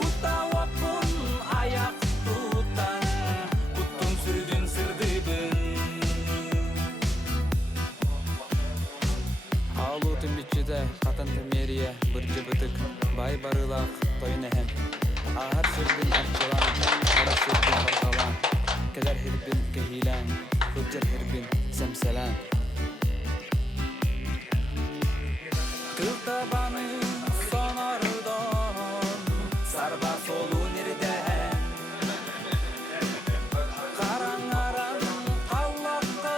Кутта оппун аяқ тұттан, күттін сүрдін сырдыбын. Алу түмбітчіде қатын тімерия бірді бұтық, бай барылақ тойын әхем. Ағар сүрдін арчылан, қара сүрдін барғалан, кәдер хирбін кехилан, күлчер хирбін сәмсәлан. Кылтабаны сонарыдан, сарба солу нерден. Қараңаран қаллаққа,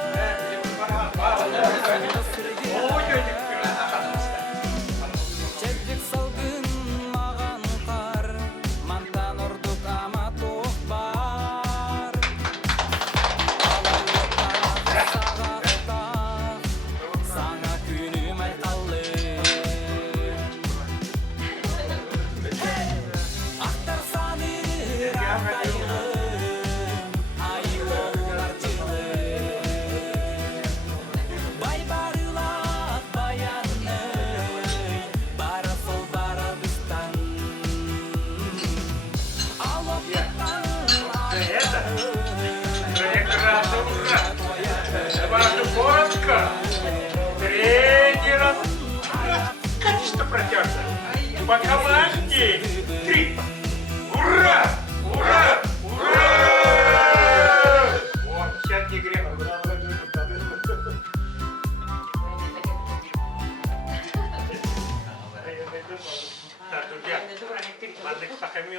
Чәлдік салгын маған қар, мантан ұрдық ама тоқ бар. Алайлықта сағақта, саңа күнім айтқалы. Ақтар саныр артайығым, айы олун арчылым. Бай барылақ баянный, бара сол баралғыстан. Алып бұттан Прекрасно, ура! Ваша фотка тренером. Конечно, протерся. По команде 3. Ура! Ура!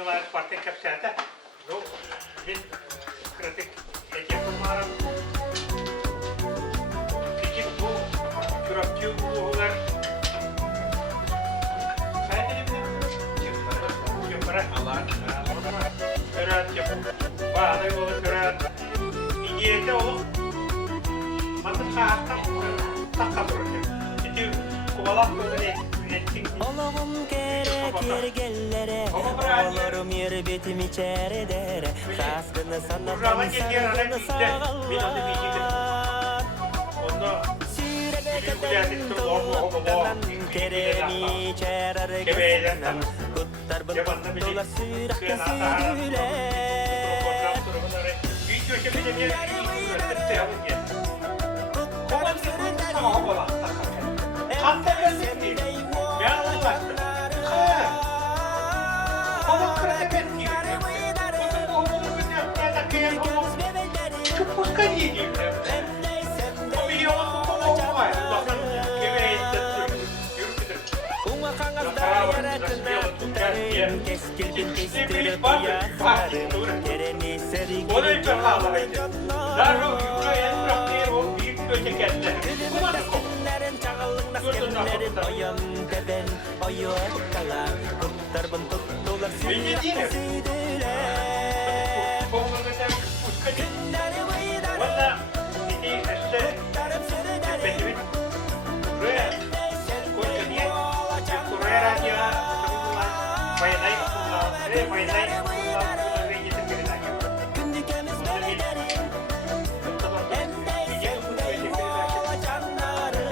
Yollar Spartan kapsayda. No, bin kritik yapım var. Peki bu kürakçı oğullar Allah'ın Töret yapıp, bağlı yolu töret, İngilizce olup, mantık sahastan takka duracak. Çünkü kuvalak böyle ürettik. Olağım gerek yergellere, olurum yer bitim içeri dere, kaskını sanatan sargını sağlar. Sürebekeden doğuktanan keremi içerer gezinen, kutlar bıntuttular sürekli sürdüler. Büyük köşemide bir ürettikte yavuz geldi. Kutlarım sürdüler, Hatta öğrendik değil. Ben anlaştım. Kolak kırık etki. Onun günler kıyan olmaz. Çok başka diyeceğim. O bir yolun bu konu olmaz. Bakın gebeğe ettirdim. Yürütürüm. Unga kangasda yaratınlar, keskilbin kestirip yaslarım, kereni serikini Onu hiç anlamadım. Zaten o yükle en bıraktığı o büyük köşe geldi. Kumadı konu. Naskenlerin oyan teben oyu ettalar, kutlar bıntuttular sürekli sürdüler. Günleri uydar, kutlarım sürdüler, neydeysen de gündükemiz belederi, neydeysen de yuvala canları.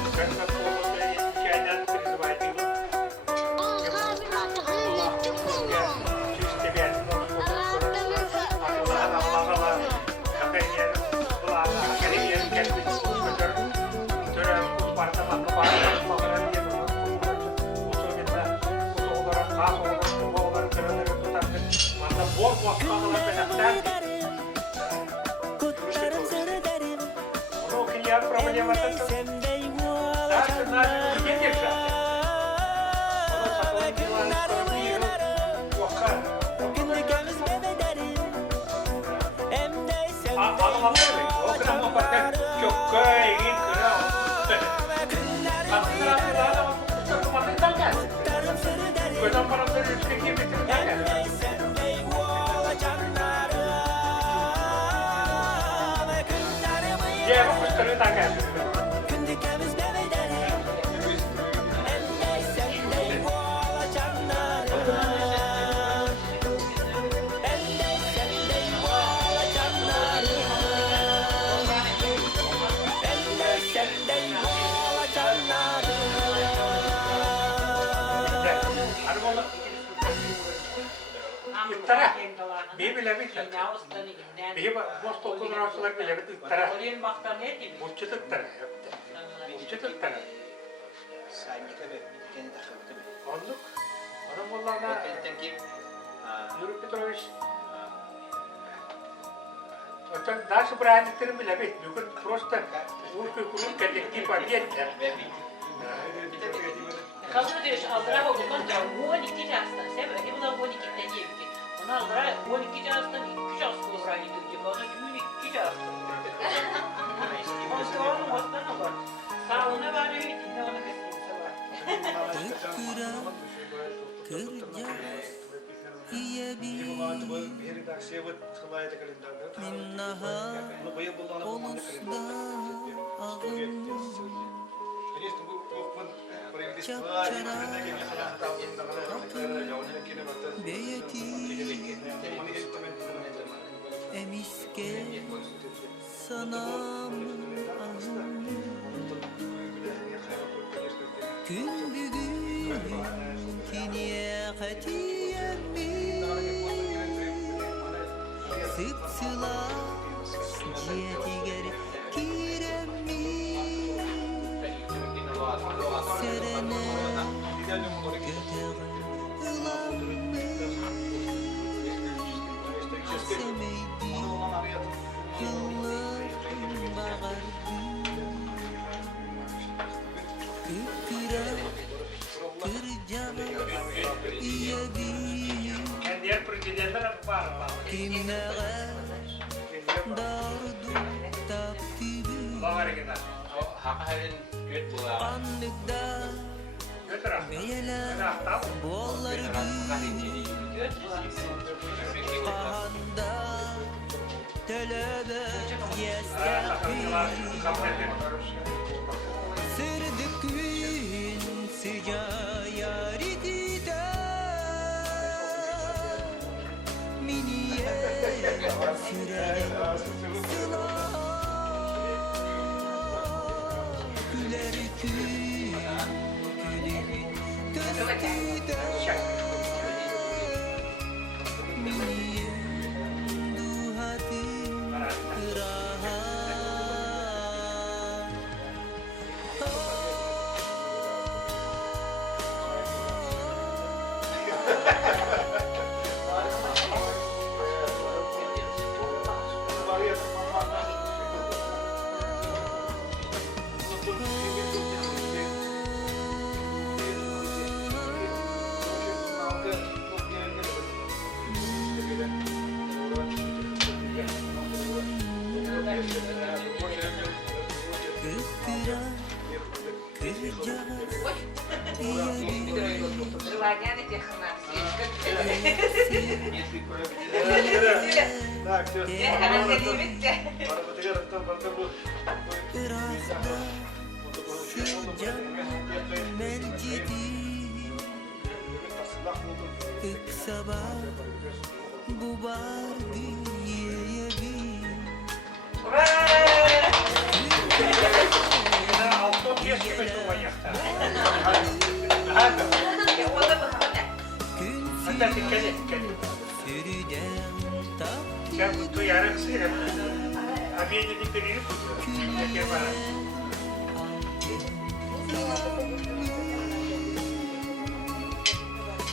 Kutlarım sürdüler, neydeysen de yuvala canları. Günleri uydar, gündükemiz belederi, neydeysen de yuvala canları. Kutlarım sürdüler, neydeysen de yuvala canları. Günleri uydar, gündükemiz belederi, neydeysen de yuvala canları. Neydeysen de yuvala canları. Neydeysen de yuvala canları. İftara. Bir bile bitler. Bir boş tokulun arasılar bile bit iftara. Burçu tıktara. Burçu tıktara. Olduk. Onun bunlarına Yuri Petrovic. Daha şu brandiklerin bile bit. Bugün prosta Urku kurun kendikli partiyetle. Kaldı diyor şu aldıra bakımdan ya 12 jastan sever. Bu da 12'de diyor ki. Ona aldıra 12 jastan 2 jas olur aynı diyor. Bana gün 2 jastan. Başka onun baştan var. Sağ ona var ya dinle onu kesinlikle var. Emiske sanam gün bugün kiniye katiyemmi sıpsıla ciyeti geri kiremmi serene götür ılammi semeydi yıllar bağırdı Kıpkıra kırcağı Президентлер бар. Киннеге дарду таптибы Bağır gene. Hakkı halin göt bulağı. Anlıkta Götür abi. meyeler Ben ahtam. bolları Kahanda tölebe Sakıncılar yestepi kabul edin. Sırdıkün sıca yaridide Miniye sürer sıla Güler kül gülün köstüde Miniye duhati rahat Kıkıra kırca Желание этих нас. Так, все. Kırasda sıcak mercidi Iksaba bu bardı yeyebi Altı diye çıkmıştı o ayakta. Gün Hatta dikkat et. sürüden tatlı Sen bu yarın sıyırın. Abiye dedik verip tekrar bana.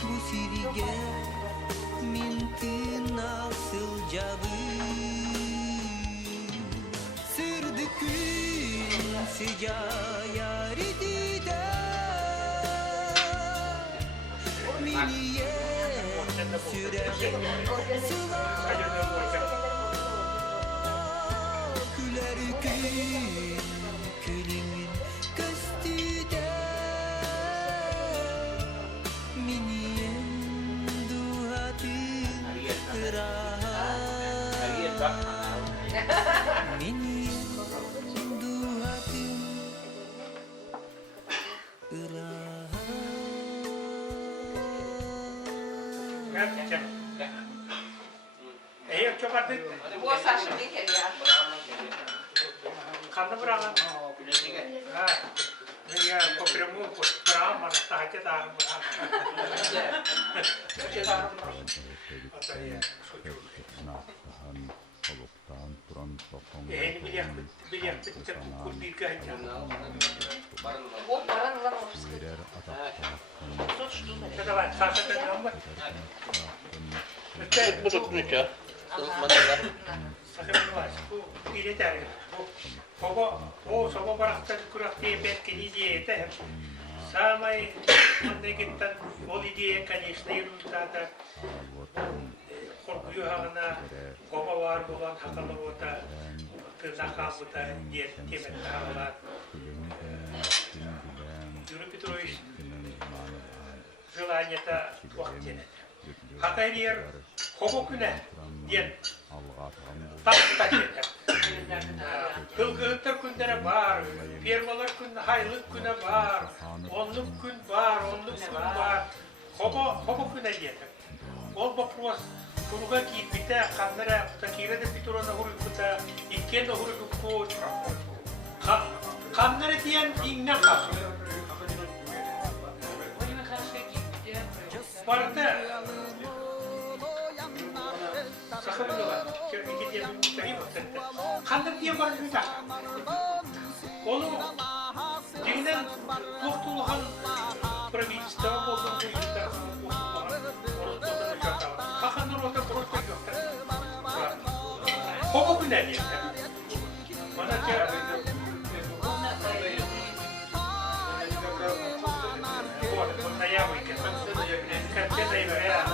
Bu sirige minti nasıl cabı Sırdıkün sıca yaridide Miniye sürer sıla Güler gün külün köstüde Miniyen duhatın rahat Miniyen duhatın rahat Eğer çok artık Bu saçını geliyor. kandı bırakın. Ha. Ya по прямому прямо так это арм. Bilir bitti bu bir gayet. Bu paran lan olsun. Давай, Саша, ты нам. Bu tutmuş ya. Sakın bu ileter. O soba bıraktı kurak diye betkeni diyete. Самый mandagittan ol ideye, конечно, результата. Korkuyor hağına, koma var bulan hakalı ota, kızaka buta diye temet hağlar. Юрий Петрович желание-то вақтенет. Хакайрер хобо күнә ден тақта ден. Кылгыттар күндері бар, фермалар күн, хайлық күні бар, онлық күн бар, хобо күнә ден. Ол вопрос Куруга киипите, каннара, такирede Петрона хурукута, иккен хурукут. Каннара диен иңнен капы. Барда сахабылыга, iki diye bir müşteri baktırdı. Kandır diye var bir dakika. Onu dinden kurtuluhan правительство olduğunu düşündüler. Kakandır orada kurtuluk yoktu. Koku günler diye. Bana diyor. Вот, я выкину. Как это и говорят,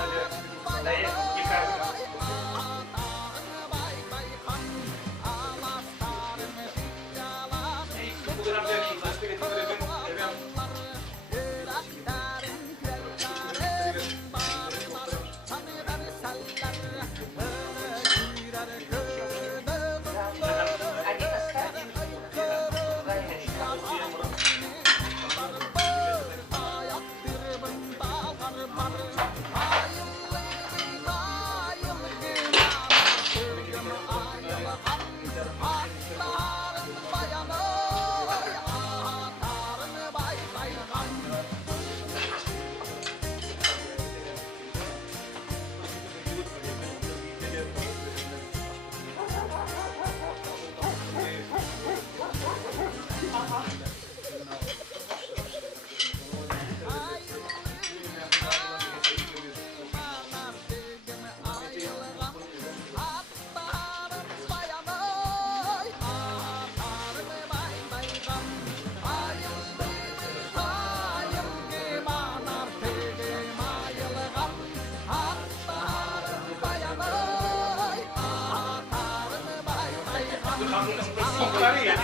Sarı yani.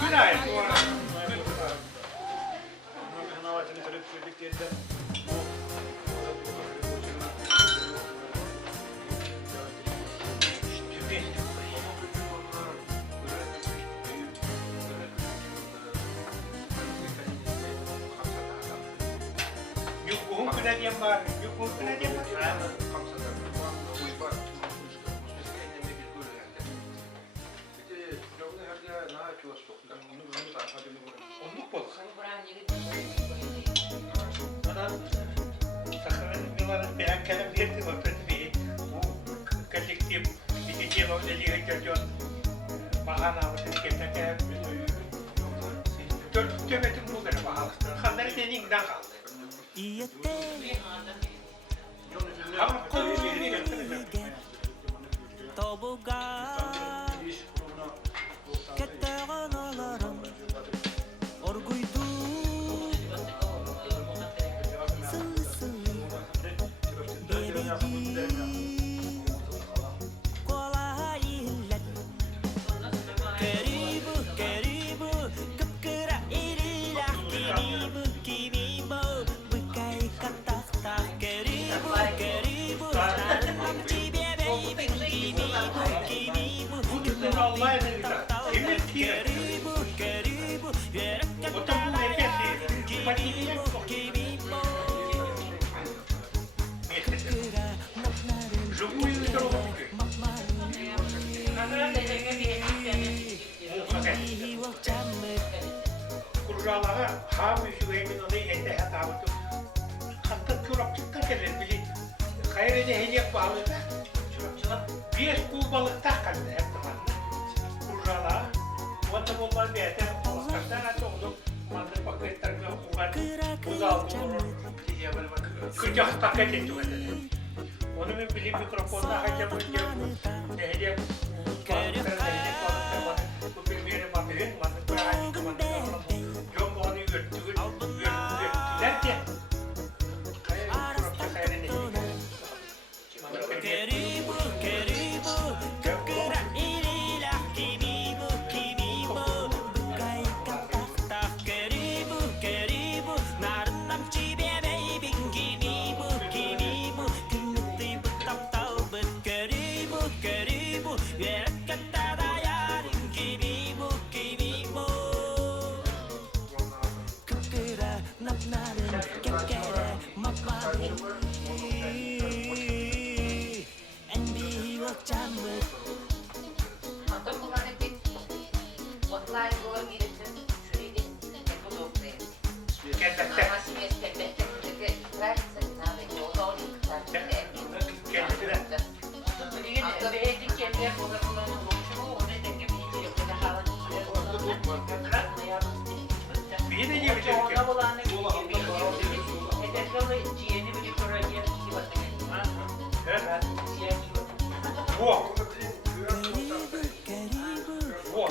Günaydın. Yukuhun kına diyem var. Yukuhun kına diyem var. Onluk bol. Bana sakalın yılların beyan kalem verdi vakit bir bu kolektif bir diye modeli geçiyor. Bahana vakit kepten dört temetim bu kadar bahane. Kanları denin dan kaldı. Ama koyu bir yaptırdım. Tobogan Kettegen alaram Orguydu Sılsın Bereci Kola illet Keribu keribu Kepkera irilah Kinibu kinibu Bekai katak tak Keribu keribu Naram cibe baby Kinibu kinibu Bunu Allah'a emanet ol. Emin ki. Otom bu nefesi. Patiyle Живую здоровую. Kurralara ham yüzüğemin onu elde hatabıdı. Hatta çorapçıkta gelir bili. Kayrede hediye bağlı da. Bir kul balıkta kaldı hep zaman. Kurralara. Vata bollar bir yerde balıklardan hatta onu mandır paketlerine uğrar. Uzal bulur. Kırcak taket etti. Onu ben bileyim mikrofonda hacam önce hediye balıklarına hediye balıklar var. Bu bilmeyelim bakayım. Mandır kırağın mandır. Yok onu gördüler ki. Kayırın çorapçı kayırın hediye. Keribu, keribu, kekera irilah kinibu, kinibu, bekai katak tak keribu, keribu, narenam cibe baby kinibu, kinibu, kemeti betap tau bet keribu, keribu, biar kata dayarin kinibu, kinibu, kekera nap naren kekera map marin. Camut Atau bukan itu, online gua gitu, sudah itu dokter. Kendekte. Masih mesti bebek rahatsız, nabi yolda Bir de yiyecek. Во! Во!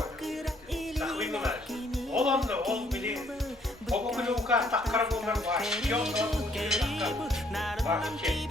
Сахвингler. Olandı, ol bili. O bu kuluka takkara bunlar var. Yok, var ki.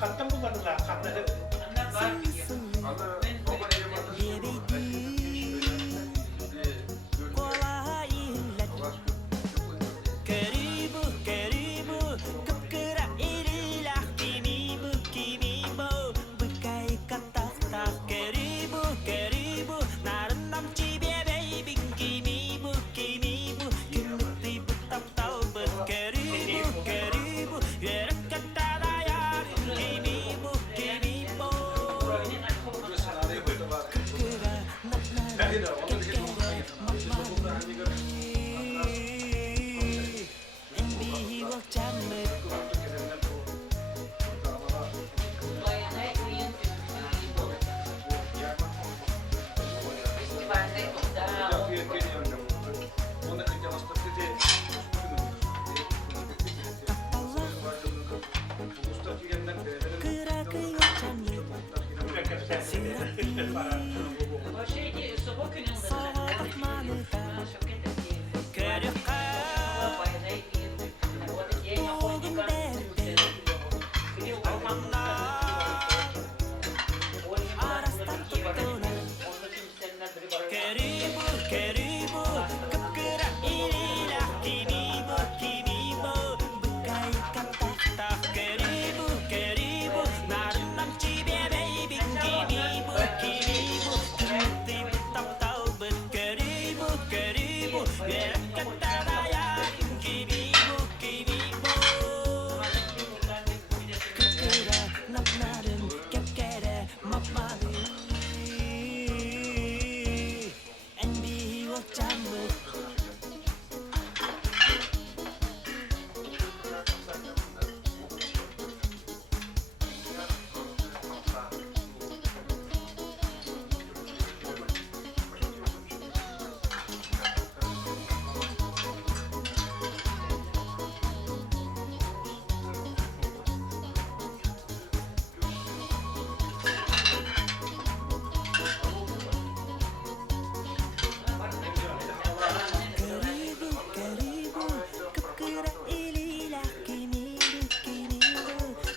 Kantan kullanırlar, kanları. Keribu, keribu, kekera irilah kimibu, kimibu, bekai katak-tak. Keribu, keribu, narendam cibebei bing kimibu, kimibu, kimiti betap-tau bet. Keribu, keribu, yere katadayar kimibu, kimibu. Kekera nak-nak, kekera mak-mak. NBI will jam it. Kera kıyı jam it. O şeydi, sabah gününde. Sağlık manita. Kereka. Oğlum derdi. Almanlar. Arastan tuttular. Keribu, keribu, kekera irilah kimibu, kimibu, bekai katak-tak. Keribu, keribu, narendam cibebei bing kimibu, kimibu, kimiti betap-tau bet. Keribu, keribu, yere katadayar kimibu, kimibu. Kekera nak-narin, kekere mak-mari. NBI will jam it. Keribu, keribu, kekera irilah kimibu, kimibu,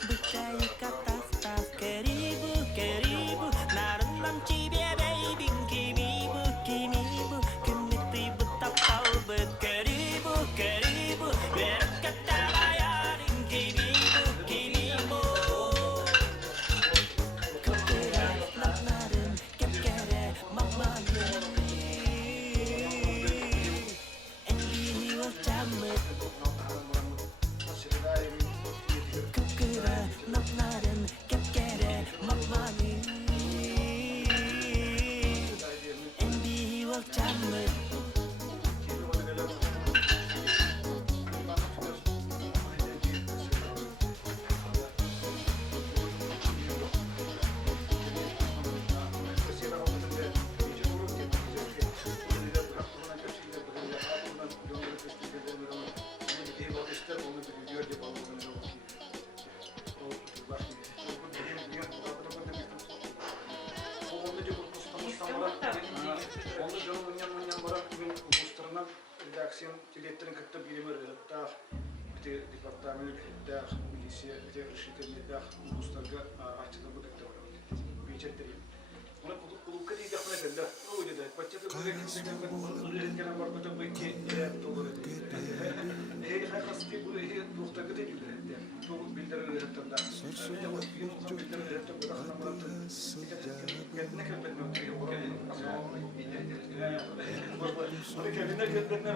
bekai katak-tak. Keribu, keribu, narendam cibebei bing kimibu, kimibu, kimiti betap-tau bet. Keribu, keribu, yere katadayar kimibu, kimibu. Kekera nak-narin, kekere mak-mari. NBI will jam it. Kekera nak-narin, kekere mak-mari. NBI will jam it. Департамент дах милиция решительный дах устарга ачыда будыкта бичеттери. Ona kuluk kedi dah pernah kena, oh dia dah. Baca tu boleh kita nak buat betul betul tu boleh. Hei khasbi boleh doktor kedi juga. Tu bilder tanda. Dia buat bilder tu dah nama tu. Kita nak kena betul betul. Mereka kena kena.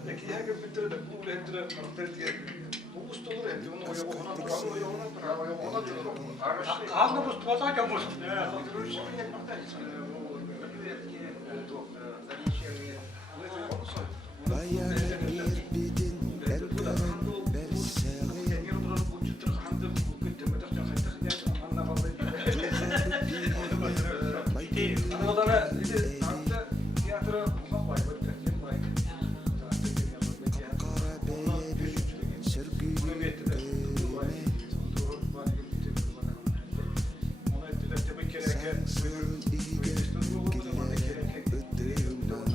Lagi yang betul dah boleh betul betul dia. Bugüs olur etti. Onu ona Kanlı bu tuvaza mı? Ona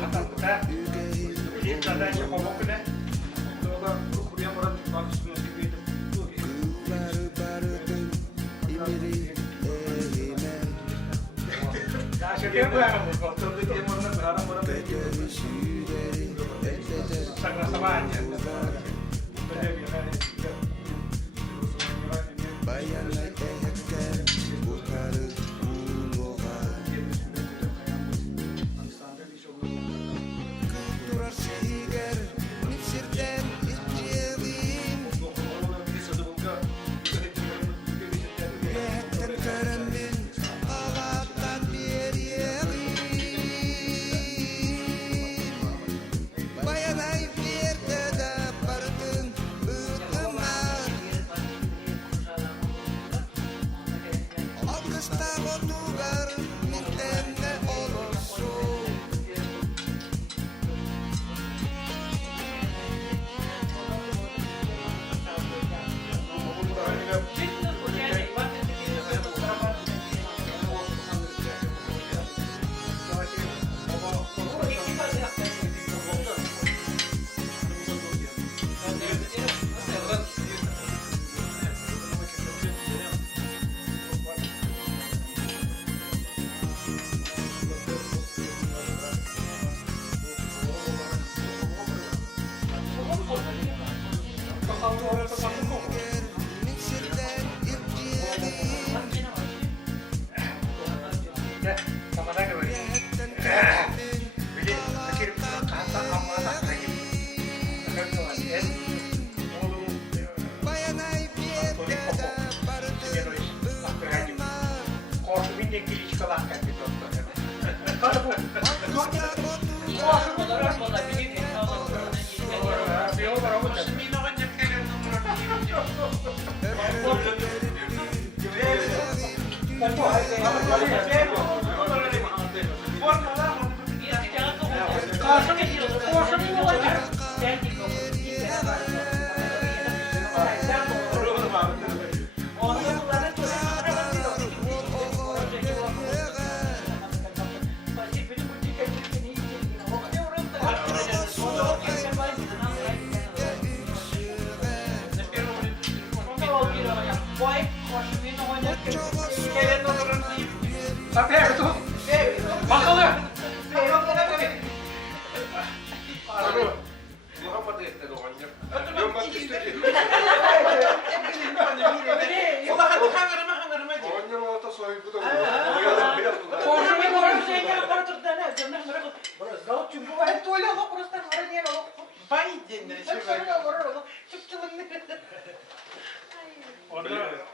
Hatta bir zaten yapamam ne? Daha şey yapıyorum. Sama-sama aja.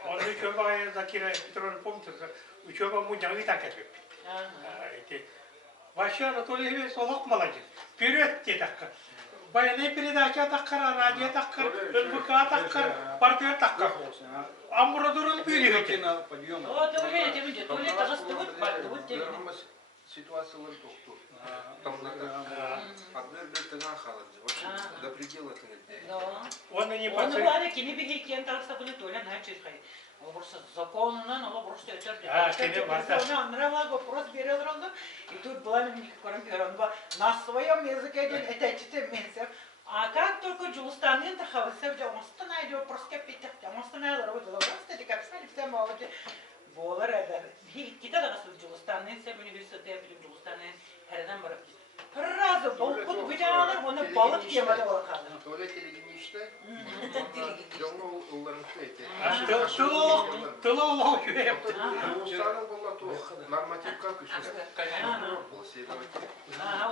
Onu köye zakire petrol pompası, uçuyor mu canı takip. Başı Anatolia'yı soluk malacı. Period diye takır. Bayanı передача takır, radyo takır, ÖBK takır, partiye takır. Amburadurun period. O da öyle demince, öyle takıstı Ситуациялар тоқту. Там надо одной тына халады. Вообще до предела это Он не Onu пацан. var ya kimi bir hikayen tarafta bunu öyle her şey hayır. O burası zakonundan ama burası öter. Şimdi varsa. Onu anlamalı bu burası bir yere oldu. И тут была никакой он на своем языке это читает месяц. А как только Джулстанин тахався, он останавливал просто питать, он останавливал работу. Кстати, как сказали, все молоді. Болар eder. Kita da nasıl Джулстанин, sen üniversitede bilim Джулстанин herden bırak. Razı bol bir tane onu balık yemede olur kaldı. Tuvalet ilgini işte. Jonga ulların tüyeti. Tılı oluyor gibi yaptı. Uluslararası bolla tu normatif kalkış.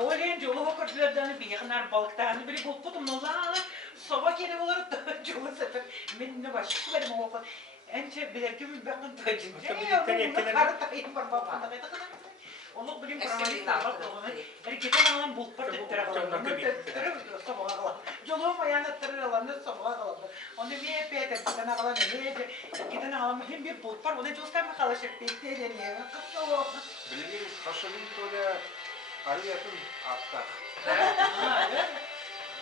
O önce o vakitlerden bir yakınlar balıktan biri bulup tutumlular. Sabah gene olur Julu sefer. Minne başka benim o vakit. Ence belki bakın tacım. Ya haritayım var babamda. Onu bilim kuramayı erkekten alan bulup Joluğum ayağına tırılandı sabaha kaldı. Onu bir epey ettikten alan neydi? Erkekten alan bir bulup var. Onu Jols'tan mı kalışıp bitti deniyor. Bilmiyorum, haşırın böyle Ариятын аттақ.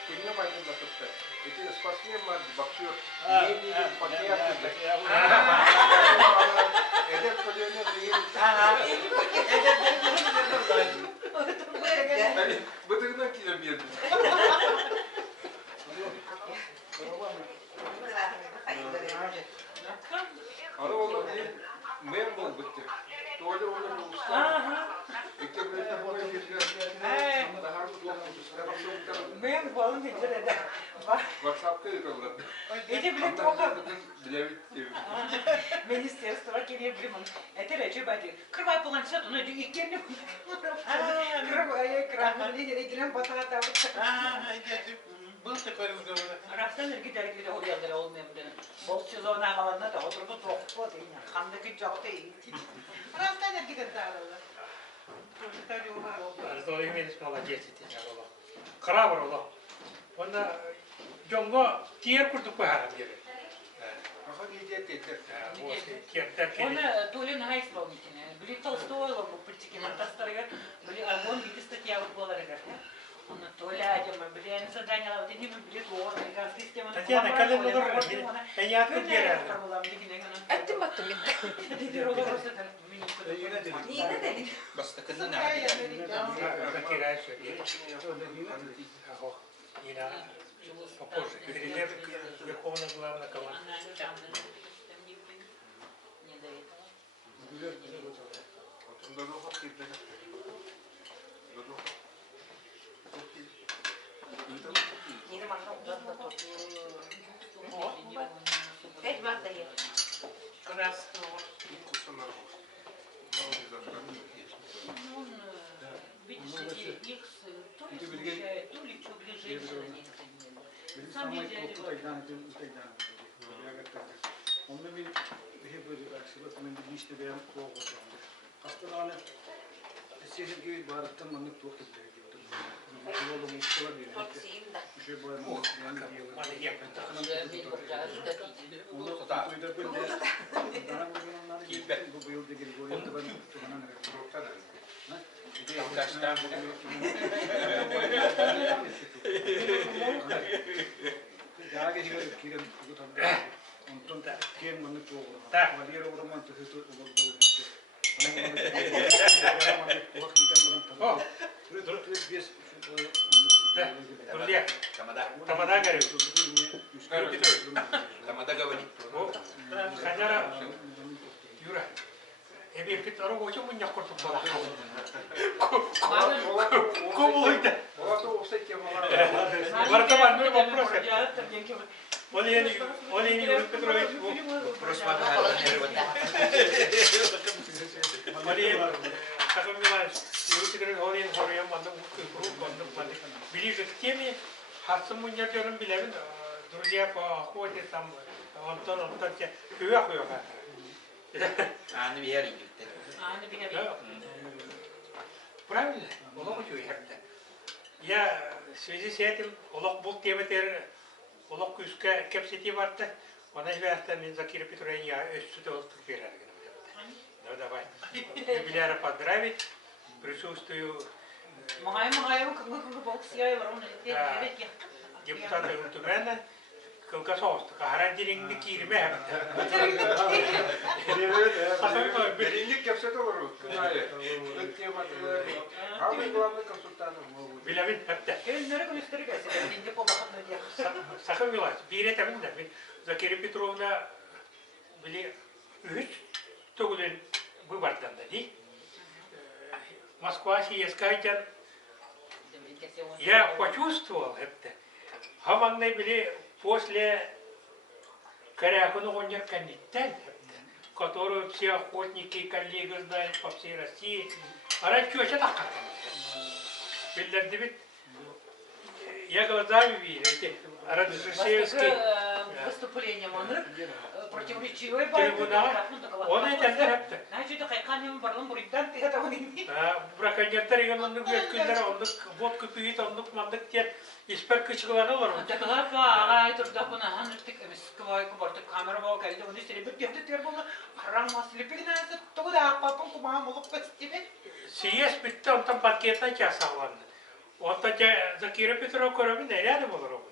Кенге майдан батыпты. Эти спортсмен бар, боксер. Ленин, Пакиятын. Эдеп көлөне дейін. Бытығынан келе берді. Аны олар мен бол бітті. Тойлы олар ұлыстан. Үкі білетті болай жерге. Мен болын еді. Ватсапқа өтілді. Эти билет оқа. Министерство келе білімін. Әтір әчі бәді. Кырмай болғанша, оны еккені. Кырмай екірен батаға табыт. Был такой разговор. Растан іргедергеде ойалдыра олмемден. Бұл сезон ағаларына да отырды тоқпы дейін. Қандығы жоқты ейті. Растан іргедер тағылды. Арзолы менес молодец етен ола. Қырабыр ола. Онда жоңға тиер күрдік қойғарам деді. Аха недет етер. Оны Толин Хай исполнительный. Были Толстойло, пультики монтастырыгар. Были он виде статья боларыгар. Оны Толя адема, были они задания лавды, не были туор, американский система. Татьяна, кәлем болыр, әне атып берер. Әттім аттым мен. Бас такында не? Закирай все. Нина попозже. Перейдем к Верховному главнокомандующему. Onda bir hep böyle aksilik, ben bir işte bir kol koyuyorum. Hastalarına sihir gibi baharattan manlık tuğ gibi gittim. Yolda muskula bir bir şey böyle yani onu da böyle böyle bana bu yolda geliyor yolda ben tuğanan roktadan. Kaçtan Ya que digo que Ondan kiyen manı tuğ. Valiyer oraman tuğ Тамада говорю. Тамада говорит. Хазяра Юра. Эбе Петру очень меня корту пала. Кому это? Оларды оқсай темалар. Вартаман, ну вопрос. Олени Юрий Петрович. Вопрос мадхара нервата. Олени Сахар Миланович. Юрий Петрович Олени Хорьям мандам ближе к теме. Хасым муньярдерым билебин. Друзья походят там. Антон хуя. Аны бияр ингилте. Правильно? Олог уйхапты. Я в связи с этим олог был теметер олог күскә кепсети барды. Она известна мен Закира Петровна өссүтө олтур берер. Ну давай. Юбиляра поздравить. Присутствую депутата Ультумена. Кылкасовсты. Харандиринги кирме. Беринlik кепсеті бар. Күнайы. Ғалый главный консультант. Билавин хапта. Сахар Миланович, биретемін да. Закира Петровна били үш төгілін выборданда дей. Москва съезжает. Я почувствовал это. Хаманный били после Корякуна Гоньярканиттен, которую все охотники и коллеги знают по всей России. А раньше еще так как-то. Я глазами видел эти радожишевские. Выступлением он противоречивый бай. Он этендер хепте. Значит, хайкан ем барлам бурайдан тиһа таван ими. Браконьерлер еген оннук өткүллер, оннук водка пүйит, оннук мандык тер испер кычыгыланы олар. Таклап агай турда буна ханыртык эмес квай кубартып камера бау келди. Уни сиребет дефте тер болду. Харам маслипигне тогда апапын кума молук кыстибе. Сиес битте, онтан пакетна часаланды. Онтан Закира Петров көрөмүн ряды болар ол.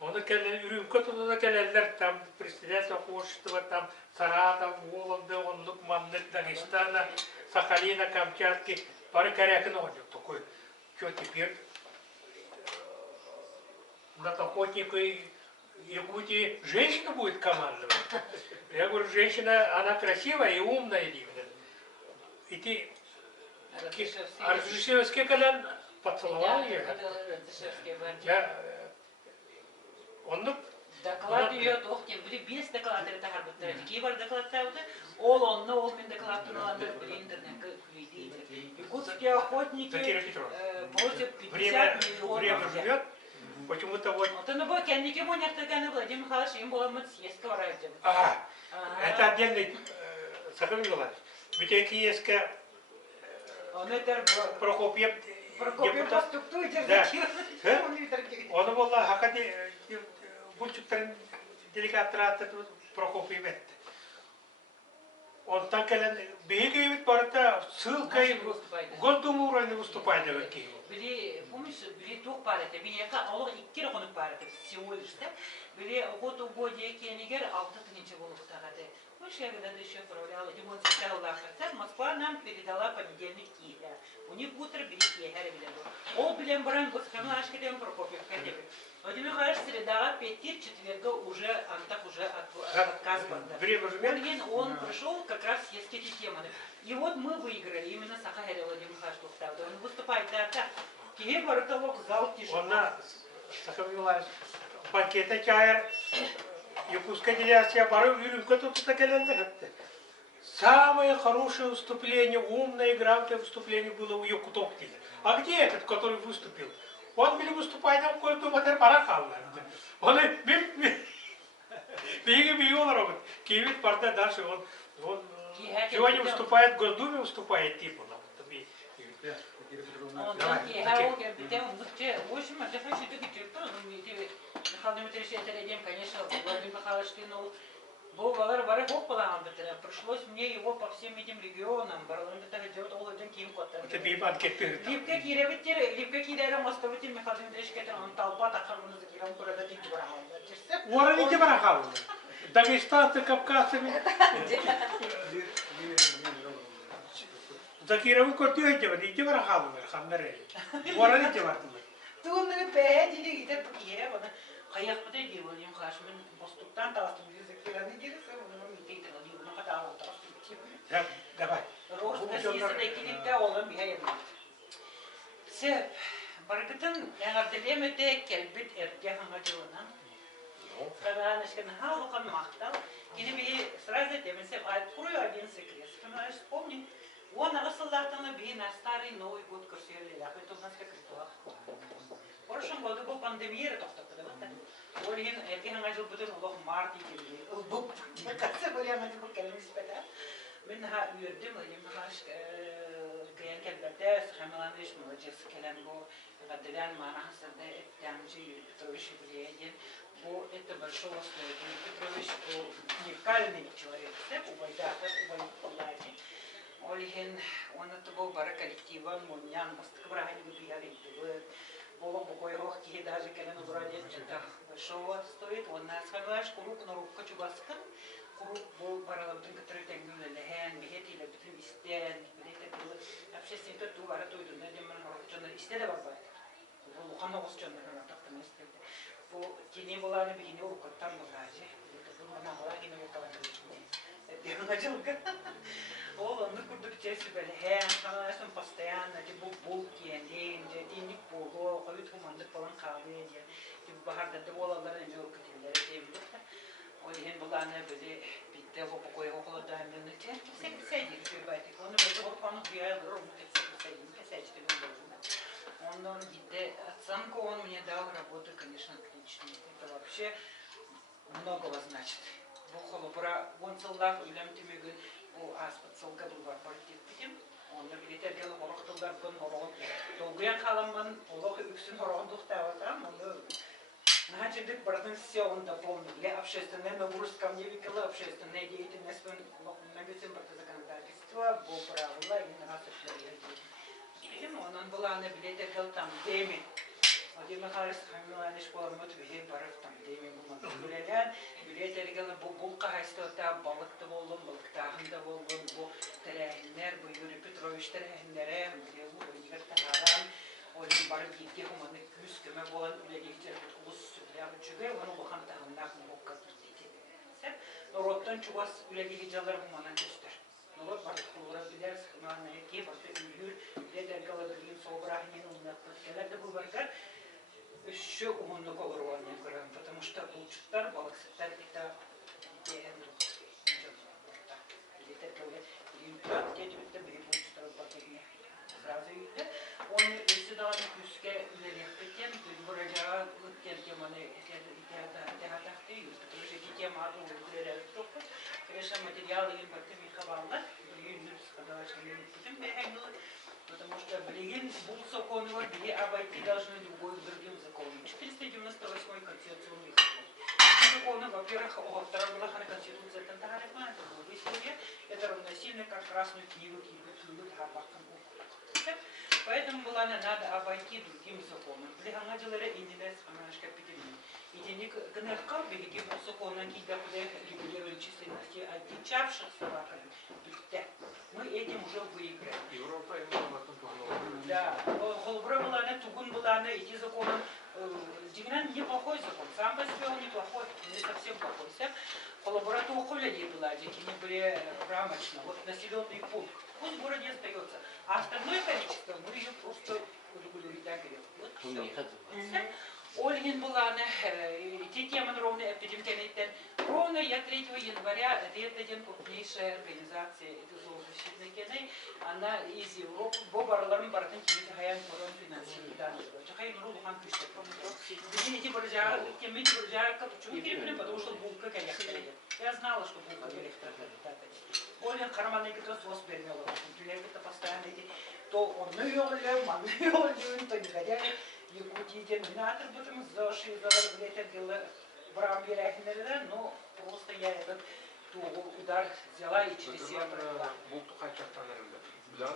Оны келен үрүмкө тутуда келелер там председатель общества, там Саратов, Вологда, онлук мандык Дагестана, Сахалина, Камчатки, пары корякин одет такой. Что теперь? На охотнику Якутии женщина будет командовать. Я говорю, женщина, она красивая и умная, Дивна. И ты Артишевский колен поцеловал ее. Он доклад ее тохтем били без доклада это харбатта. Кибар докладта ол онно ол мен докладтан били интернетке күйди. Якутские охотники просят 50 миллионов. Время живет. Почему-то вот... Вот оно было, кенники монертаганы Владимир Михайлович, им было съездка радио. Это отдельный Сахар Николаевич. Витекиевская Прокопьев депутат. Он был Хакади Бульчуктарин делегат Прокопьев. Он так бегает порта ссылкой Госдуму уровня выступает в Киеве. Били, помнишь, били тух парите, били яка аллах иккер конук парите, всего лишь, да? Били год угодие кенигер, алты тысячи было фотографии. Мы шли, когда еще управляла, демонстрировала Лахарцев, Москва нам передала понедельник Киеве. У них утро били Киеве, били. Ол билем баран, госхрана ашкелем Прокопьев, Кадебе. Владимир Михайлович среда, пятир, четверга уже, Антах уже отказ банда. Он пришел как раз есть эти темы. И вот мы выиграли, именно Сахаря Владимир Михайлович поставил. Он выступает, да, Киев, воротолок, зал, тишина. Он, Сахар Николаевич, банкета чая, Якутская делегация, бару, Юринка тут такая. Самое хорошее выступление, умное и грамотное выступление было у Якутовки. А где этот, который выступил? Он били выступает в кое-то матер парахална. Он бегал робот. Киевит парта дальше. Он сегодня выступает в Госдуме, выступает типа. Конечно, Владимир Михайлович кинул. Пришлось мне его по всем этим регионам, Липка Киревитер, Липка Кирера, Мостовитер, Михаил Дмитриевич, он толпа, так как он закирал города Тикбарахал. Уоррен Тикбарахал. Дагестанцы, кавказцы. Закировы кортю Тикбарахал, Хамнерей. Уоррен Тикбарахал. Ту на пять или где-то Киева. Хаяк подойди, Владимир Хашмин, поступтан, таластым закираны директор, он не тейте, но когда он так, давай. Рожда съездила киликте олым бияйын. Сеп, баргытын яңарделемете келбит эрге хаңадылынан. Саранышкан халкан мақтал. Кини би сразу демесе открою один секрет. Вспомни, он рассылдатана би на старый Новый год курсели. Это у нас как ритуал. В прошлом году был пандемия, Олин эрген хаңадыл бүтін улық март екенде. Бұл касы бөлемені бұл кәлеміз бәді. Мен үйірдім, Махаш кәйін кәлбәді, Сахамиландыш молодец кәлем бұл ғадылян мағасырды әттәмжі Петрович Ивлеяден. Бұл это большого стоит. Петрович уникальный человек. Убайдаты, убайдаты. Олин, он это был бара коллектива, Муньян, Мостакбрахани Губиярин. Было буквой рохки, даже кәлем убраден. Это большого стоит. Он нас хагаш, курук на рубка чубаскан. Бұл баралардың күтірі тәңгіліліген, бігет елі бүтін істен, білеті бұл общественникті ту бары тойдың, демін ғарқы жондар істеді бар байды. Бұл ұқан оғыз жондар тақтың істеді. Бұл тені боланы бігіне ұлқыттан бұлажы. Бұл мұна бұла кені ұлқалан демін ғажылғы. Ол оны күрдік чесі білген, қаналасын постоянно, бұл киенден, дейінік болу, қойы тұмандық болан қалды, бағардады олаларын жол күтелері демілді. Олин буланы бизи битте хопокой околода мені тен сексейди жүрбайты. Оны бізі орпаны құяй ұрым кесейді білдірді. Ондан гидде оценку он мне дал, работа, конечно, отличная. Это вообще многого значит. bu holobra gonçallar ölüm tümügün o aspet solga bulvar partittim. Onda bilete gel horoktular kon horok. Dolguyan kalanman olok üksün horonduk tavatam. Onda начинает протенсионно полный общественное нагрузка мне викала общественная деятельность на государственном законодательство по правила и нравственности. Он была на билете там теме. Один махарис хамилан школа мотиве баров там теме бумагулерен билете регала булка хайстота балыкты болдум балыктагында болгон бу терехнер бу Юрий Петрович терехнере бу егер тараран Олин барып кеткен humаны күз көмө болан үлелектер улус сүләр жүгө аны бахан тагында мокка тетеп. Нороттан чугас үлелеги жалар humаны көстөр. Норот бар кулура билер сыманы ки барты үлүр ледер галадырын собрахнин уннатты. Келерде бу баргар еще умны колорваны көрөм, потому что улчуттар балыксыттар это идея. Ледер галадырын импрат кетипте бир улчуттар пакетне. Сразу идет. Он сюда küske ilerletken buraya temаны teatahte yüzde tema ürünleri çok kreşa материалы импорты мехабалlar büyük складывающие bizim ve hem потому что блин был закон его где обойти должны любой другим законом 498 конституционный закон во-первых вторая конституция Тантарифа это равносильно как красную книгу Поэтому была надо обойти другим законом. Для ангелера инделес амашка пятилин. И денег гневка береги по закону гида регулирует численности одичавших собаками. Мы этим уже выиграли. Европа имела тут Да. Голубра была на тугун была на эти законы. Дигнан неплохой закон. Сам по себе он неплохой, не совсем плохой. Голубра то ухуляли была, дети не были рамочно. Вот населенный пункт. Пусть в городе остается. А остальное количество мы ее просто регулируем. Ольгин была те темы ровно ровно я 3 января это день крупнейшая организация это зоозащитной гены она из Европы бобарларын бартын кемете хаян корон финансирование данных чахай нуру лухан күшті эти буржуа кемете буржуа почему перепрем потому что булка конечно я знала что булка директор Ольгин карманный кто сос бермела это постоянно то он нуёлле ман нуёлле то негодяй Якутия номинатор будем зашли за дело в рамке рехнера, но просто я этот удар взяла и через себя провела. Да?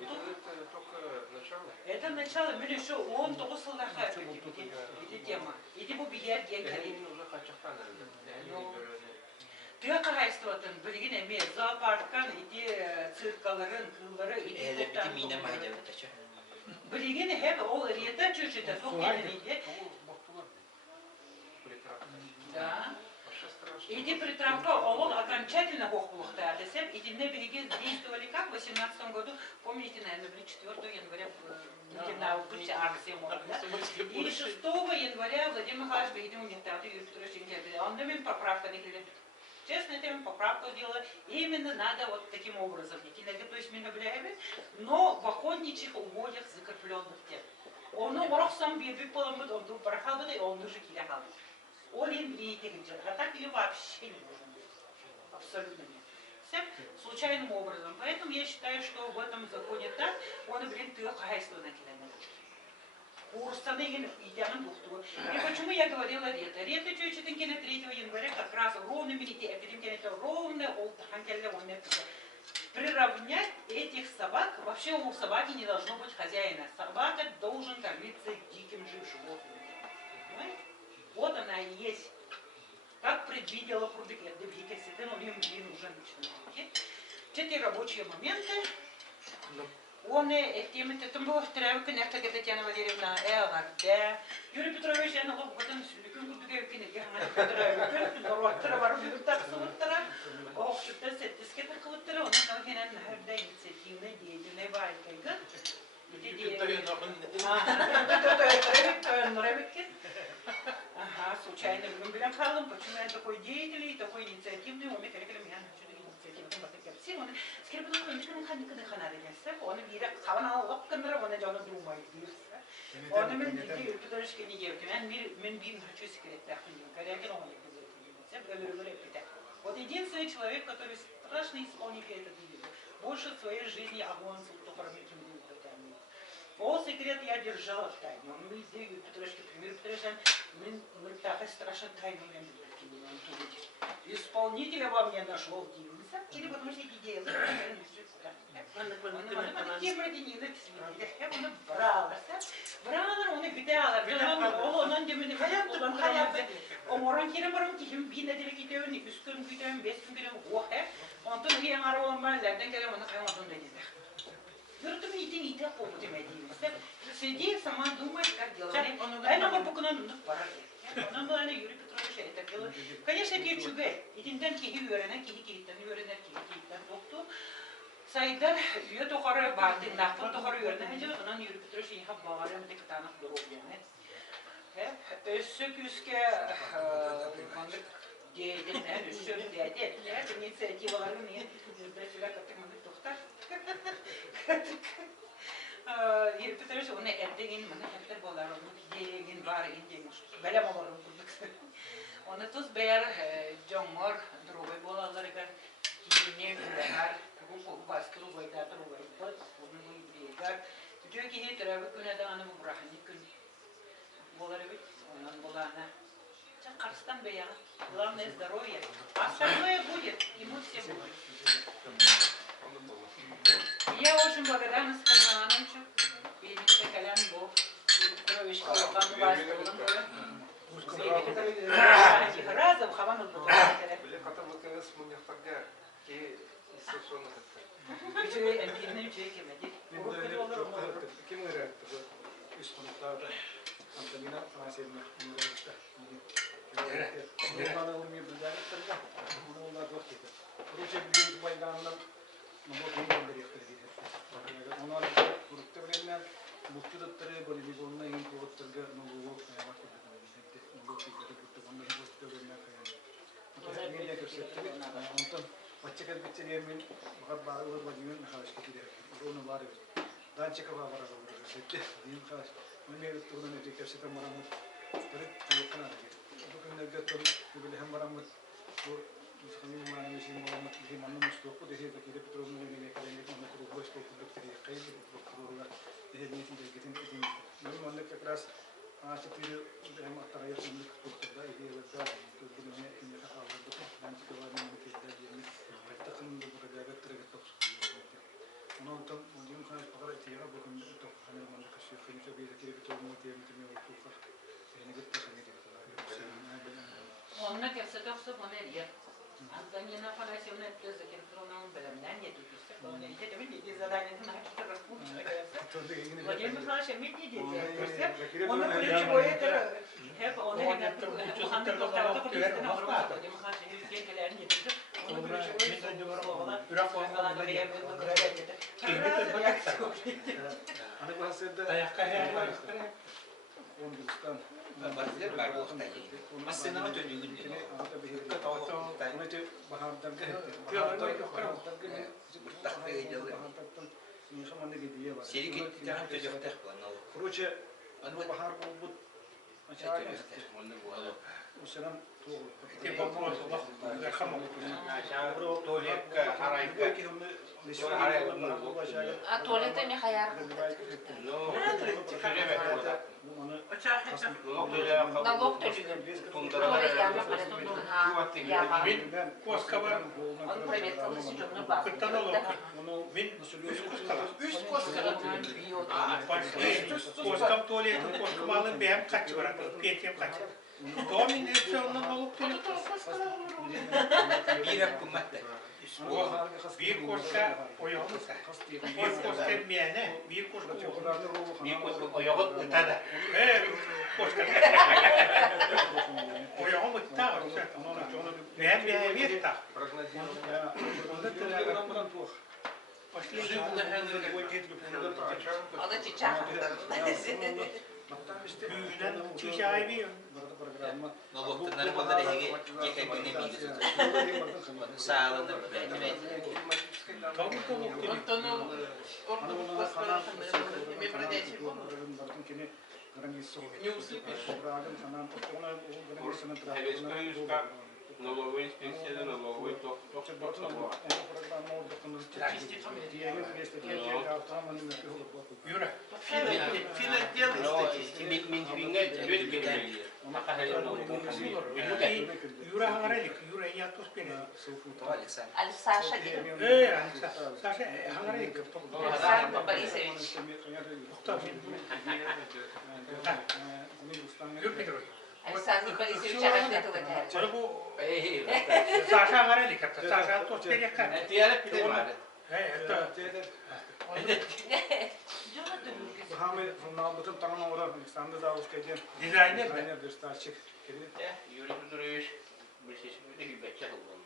Это только начало? Это начало, мы еще он только солдаха, эта тема. Иди бы бияр генкали. Тыгахайствотын билген эме зоопарктан иди циркаларын, кыллары иди коптан. Билген хеп ол рета чучета сухенеде. Да. Иди притравка, он окончательно хохлухта. Десем, иди не билген действовали как в 18 году, помните, наверное, 4 января на акции и 6 января Владимир Михайлович Бегидин университет Юрий Петрович, он дымин поправка не говорит. Честно, это поправку сделала. Именно надо вот таким образом. То есть мы наблюдаем, но в охотничьих угодьях закрепленных тем. Он сам бегает поломит, он тут порахал, он уже киляхал. Он им и говорит, а так или вообще не должен быть. Абсолютно нет. Всем случайным образом. Поэтому я считаю, что в этом законе так, он, ты хозяйство на километр. И почему я говорила Рета? Рета чуть-чуть 3 января как раз ровно ровно приравнять этих собак. Вообще у собаки не должно быть хозяина. Собака должен кормиться диким животным. Понимаете? Вот она и есть. Как предвидела Прудекет, но им уже начинает. 4 рабочие моменты. Он темы там было вторая коннектор Татьяна Валерьевна Эларде. Юрий Петрович я налог потом любим купить кинеги. Народ травар так сутра. Ох, что это сколько кутра, он там хинан нахрда инициативная деятельная вайка. Ага, случайно влюблен Халом, почему я такой деятельный, такой инициативный, он мне перекрыл меня он скрипнул кончиком ханика ханаринессе, он бира хавана лапкандра, он идёт думает бирсе. Он мне диги, потому что не девки, мен бин хочу секрет тахнил, коряки он Вот единственный человек, который страшно исполнит этот видео. Больше в своей жизни огонь султуфармиким дилтатами. О, секрет я держала в тайне. Он мы здесь, Петрошки, пример Петрошан, мы так и страшно тайну не исполнителя во мне нашел дивился, или потому что идея. Он брала, он битала, он демини hayattan hayatta. Omoran kire baram ki hem bine dile gidiyor, ni üstün gidiyor, beşin gidiyor, oh he. Ondan hiç ara olmaz, nereden geliyor, onu kaymadan da gidiyor. Yurtum ite kovucu mediyim. Сиди, сама думает, как делать. Дай номер покуnan para. Ondan böyle yürü Petrovic şey takılı. Конечно, geçüge. İtinden ki öğrenen ki gitten, öğrenen ki gitten doktor. Saydan üye tokarı vardı, naktan tokarı öğrenen. Hece ondan yürü Petrovic şey hep bağırım tek tanak durup yani. Hep ösük üske mandık diyedin, ösük diyedin. Ya inisiyatiflerini niye bizde kattık mandık doktor. Yürü Petrovic onu erdeğin mandık erdeğin bolar onu yeğin var incemiş. Böyle mi var onu? Onu tuz beyer jongor drobay bolarlar kan yine behar bu bastırı boyda drobay bot onu brigar. Diyor ki ne tarafı güne de anı bu bırakın gün boları bit ondan bolana. Sen Kars'tan beyer. Главное здоровье. Остальное будет, ему все будет. Я очень благодарна Степану Ивановичу. Видите, Колян Бог. Петрович Колокан Бастовым. Разом хавану благодаря. Katıldıklarınız bu nefakta ki istasyonda hatta. Üçü emkinin üçü kemedi. Kim öğretti? Üst konuklarda Antalina Fransa'yla üniversite. Bana onu bildirdiler. Bunu onlar vakti. Proje bir bayramdan Mabuk gönderip dedi. Onlar grupta bilenler mutlu datları böyle bir onunla ilgili grupları Mabuk yapmak dedi. Mabuk gibi onunla ilgili grupları yani. Niye gösterdi? Ondan açık bir çeyemin fakat bazı vazgeçmenin havaş gidiyor. Onu var. Daha çıkıp var orada. Diyeyim kaç. Onu bir turdan öteki kesin maramut. Böyle yokana. Bugün de götürdüm. Böyle hem maramut bu Müslüman maramutun maramut bir manın mustoku dedi ki de petrolün ne kadar ne kadar bu boş kokulu bir kayıp petrolü dedi niyetin de gidin edin. Ben manlık biraz açıkçası hem ataraya sandık kurtuldu. İyi bir zaman. Bunu ne yapalım? Ben çıkıyorum ne kadar takım bu kadar tırgıt topsu. Onun tam onun kadar para ihtiyacı bugün de hani manlık kaşıyor. Kimse bir kere petrolün diye mi oldu? Yani gitti sanki. Onunla kefse bana diye. Andan yine falan şeyler yapıyorsa ki Petro'nun bölümünden yetişti. Onu işte demin dediği zaten hakikaten rakım. Vacim falan şey mi diye. Onu kulüpçü boyatır. Hep onu bu hangi noktada kulüpçüden alırlar. Vacim falan şey ülkelerin yetişti. Onu kulüpçü boyatır. Irak falan da beğenmedim. Hani bahsede Hindistan. Bazıları var bu hafta. Masana mı dönüyor günde? Onu te bahardan ke. Takviye ediyorlar. Ini kemana gitu ya, Pak? Sedikit jangan terjebak bana. Proje bahar bu aşağıya. Usalan tuğ. Те вопросы за хамом. Tuvalet harayık. Belki onu А туалетте ми хаяр. Налог төлөгөн. Туалет яма кара тутунга. Яма. Мен Коскова Он проверкалы сижёмны бар. кыттаналог. Мен үс Коскова. Косков туалеты, Косков малый бэм качы барат. Петем качы. Домин все налог төлөп. Bir hep kummatta. Bir Koska oyağımızda. Bir Koska miyane, bir Koska Bir kozu oyağı ıtada. Koska. Oyağım ıtta. Ben bir ıtta. Аны чичах. Büyüden çiğ ayı Налогтанар болары хеге якайбыны мигіз өтір. Сағылыныр бәйдімәйді. Антону орду господа, ми продайте. Не услепишь. налоговой инспекция, налоговой ток. Юра, Финотдел статистики. Юра Гангарелик, Юра я тут спине. Саша дедом. Саша Гангарелик. Александр Борисович. Кто? Юрий Петрович. Александр Борисович Арахметов это. Саша Гангарелик, это Саша тут перекат. Дизайнер. Юрий Петрович, большинство людей бачал был.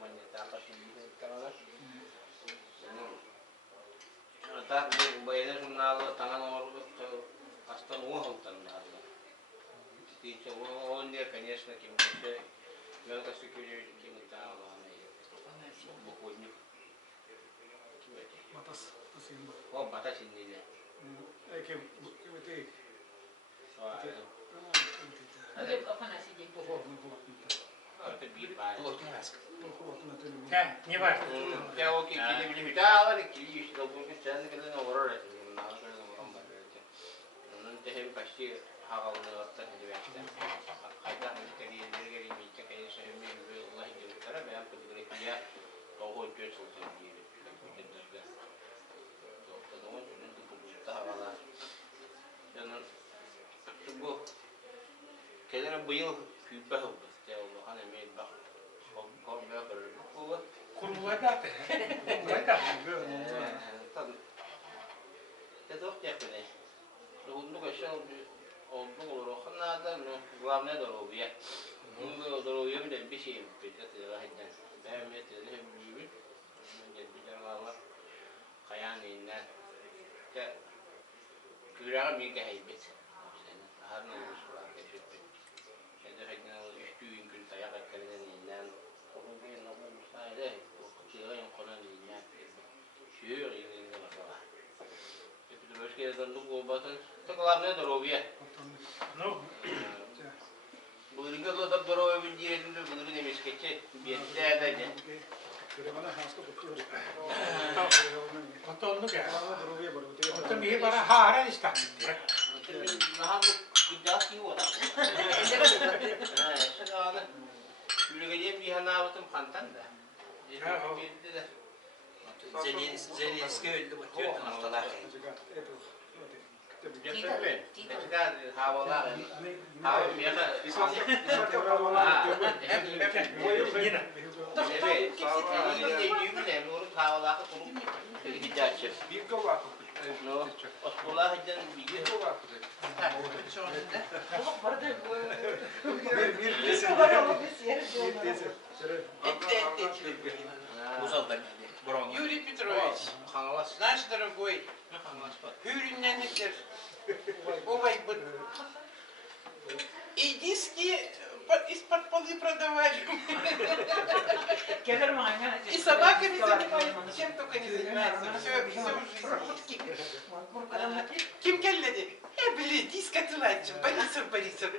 Мне так так bayar jurnal tangan nomor астан угол-то надо. И он не, конечно, кем-то я так секретарь кем-то буквально. О, батас не. Это бирба. Да, не важно. Я окей, кили видала, кили еще долго честно говоря, на ворот это не надо, на ворот это. Но это hem почти хавалны отта не вяжется. Хотя мы кали дергали митя, конечно, мы Аллах дел кара, я подговорил я того чёрт не били. То думаю, что это хавала. Я на чтобы когда был фибах, я Аллах не имеет бах. Курбулайдаты. Это техника. Ну, конечно, он был рохнада, но главное здоровье. Ну, здоровье мне бесит, это лахидна. Да, мне это не будет. Мне бежала хаяни на. Я курага мне кайбет. Харна мусула кайбет. Это хаяни истуин кул таяк кален нан. Курбин но мусаиде. Кирая конан ният. Шур ин нала. Terus kita tentu obatan, sekolahnya dorobia. Ну, Bukan kalau tak dorobia binjir itu bukan ni miskece, biasa aja. потом, ну как? Вот мне пора хара не стать. Nah, kita kiu ada. Sekarang, bila dia bihana betul pantan dah. Зеленский öldü bu tüyün haftalar. Eskiden havalar, hava miyaka. Evet, ne olur havalar kurup gidecek. Bir kova. No, okullar hiden bir kova. Юрий Петрович, наш дорогой, Юрий Овай, и диски из-под полы продавали. И собаками занимаются, чем только не занимаются. Все в жизни. Kim kelledi? Блин, диск отладим. Борисов.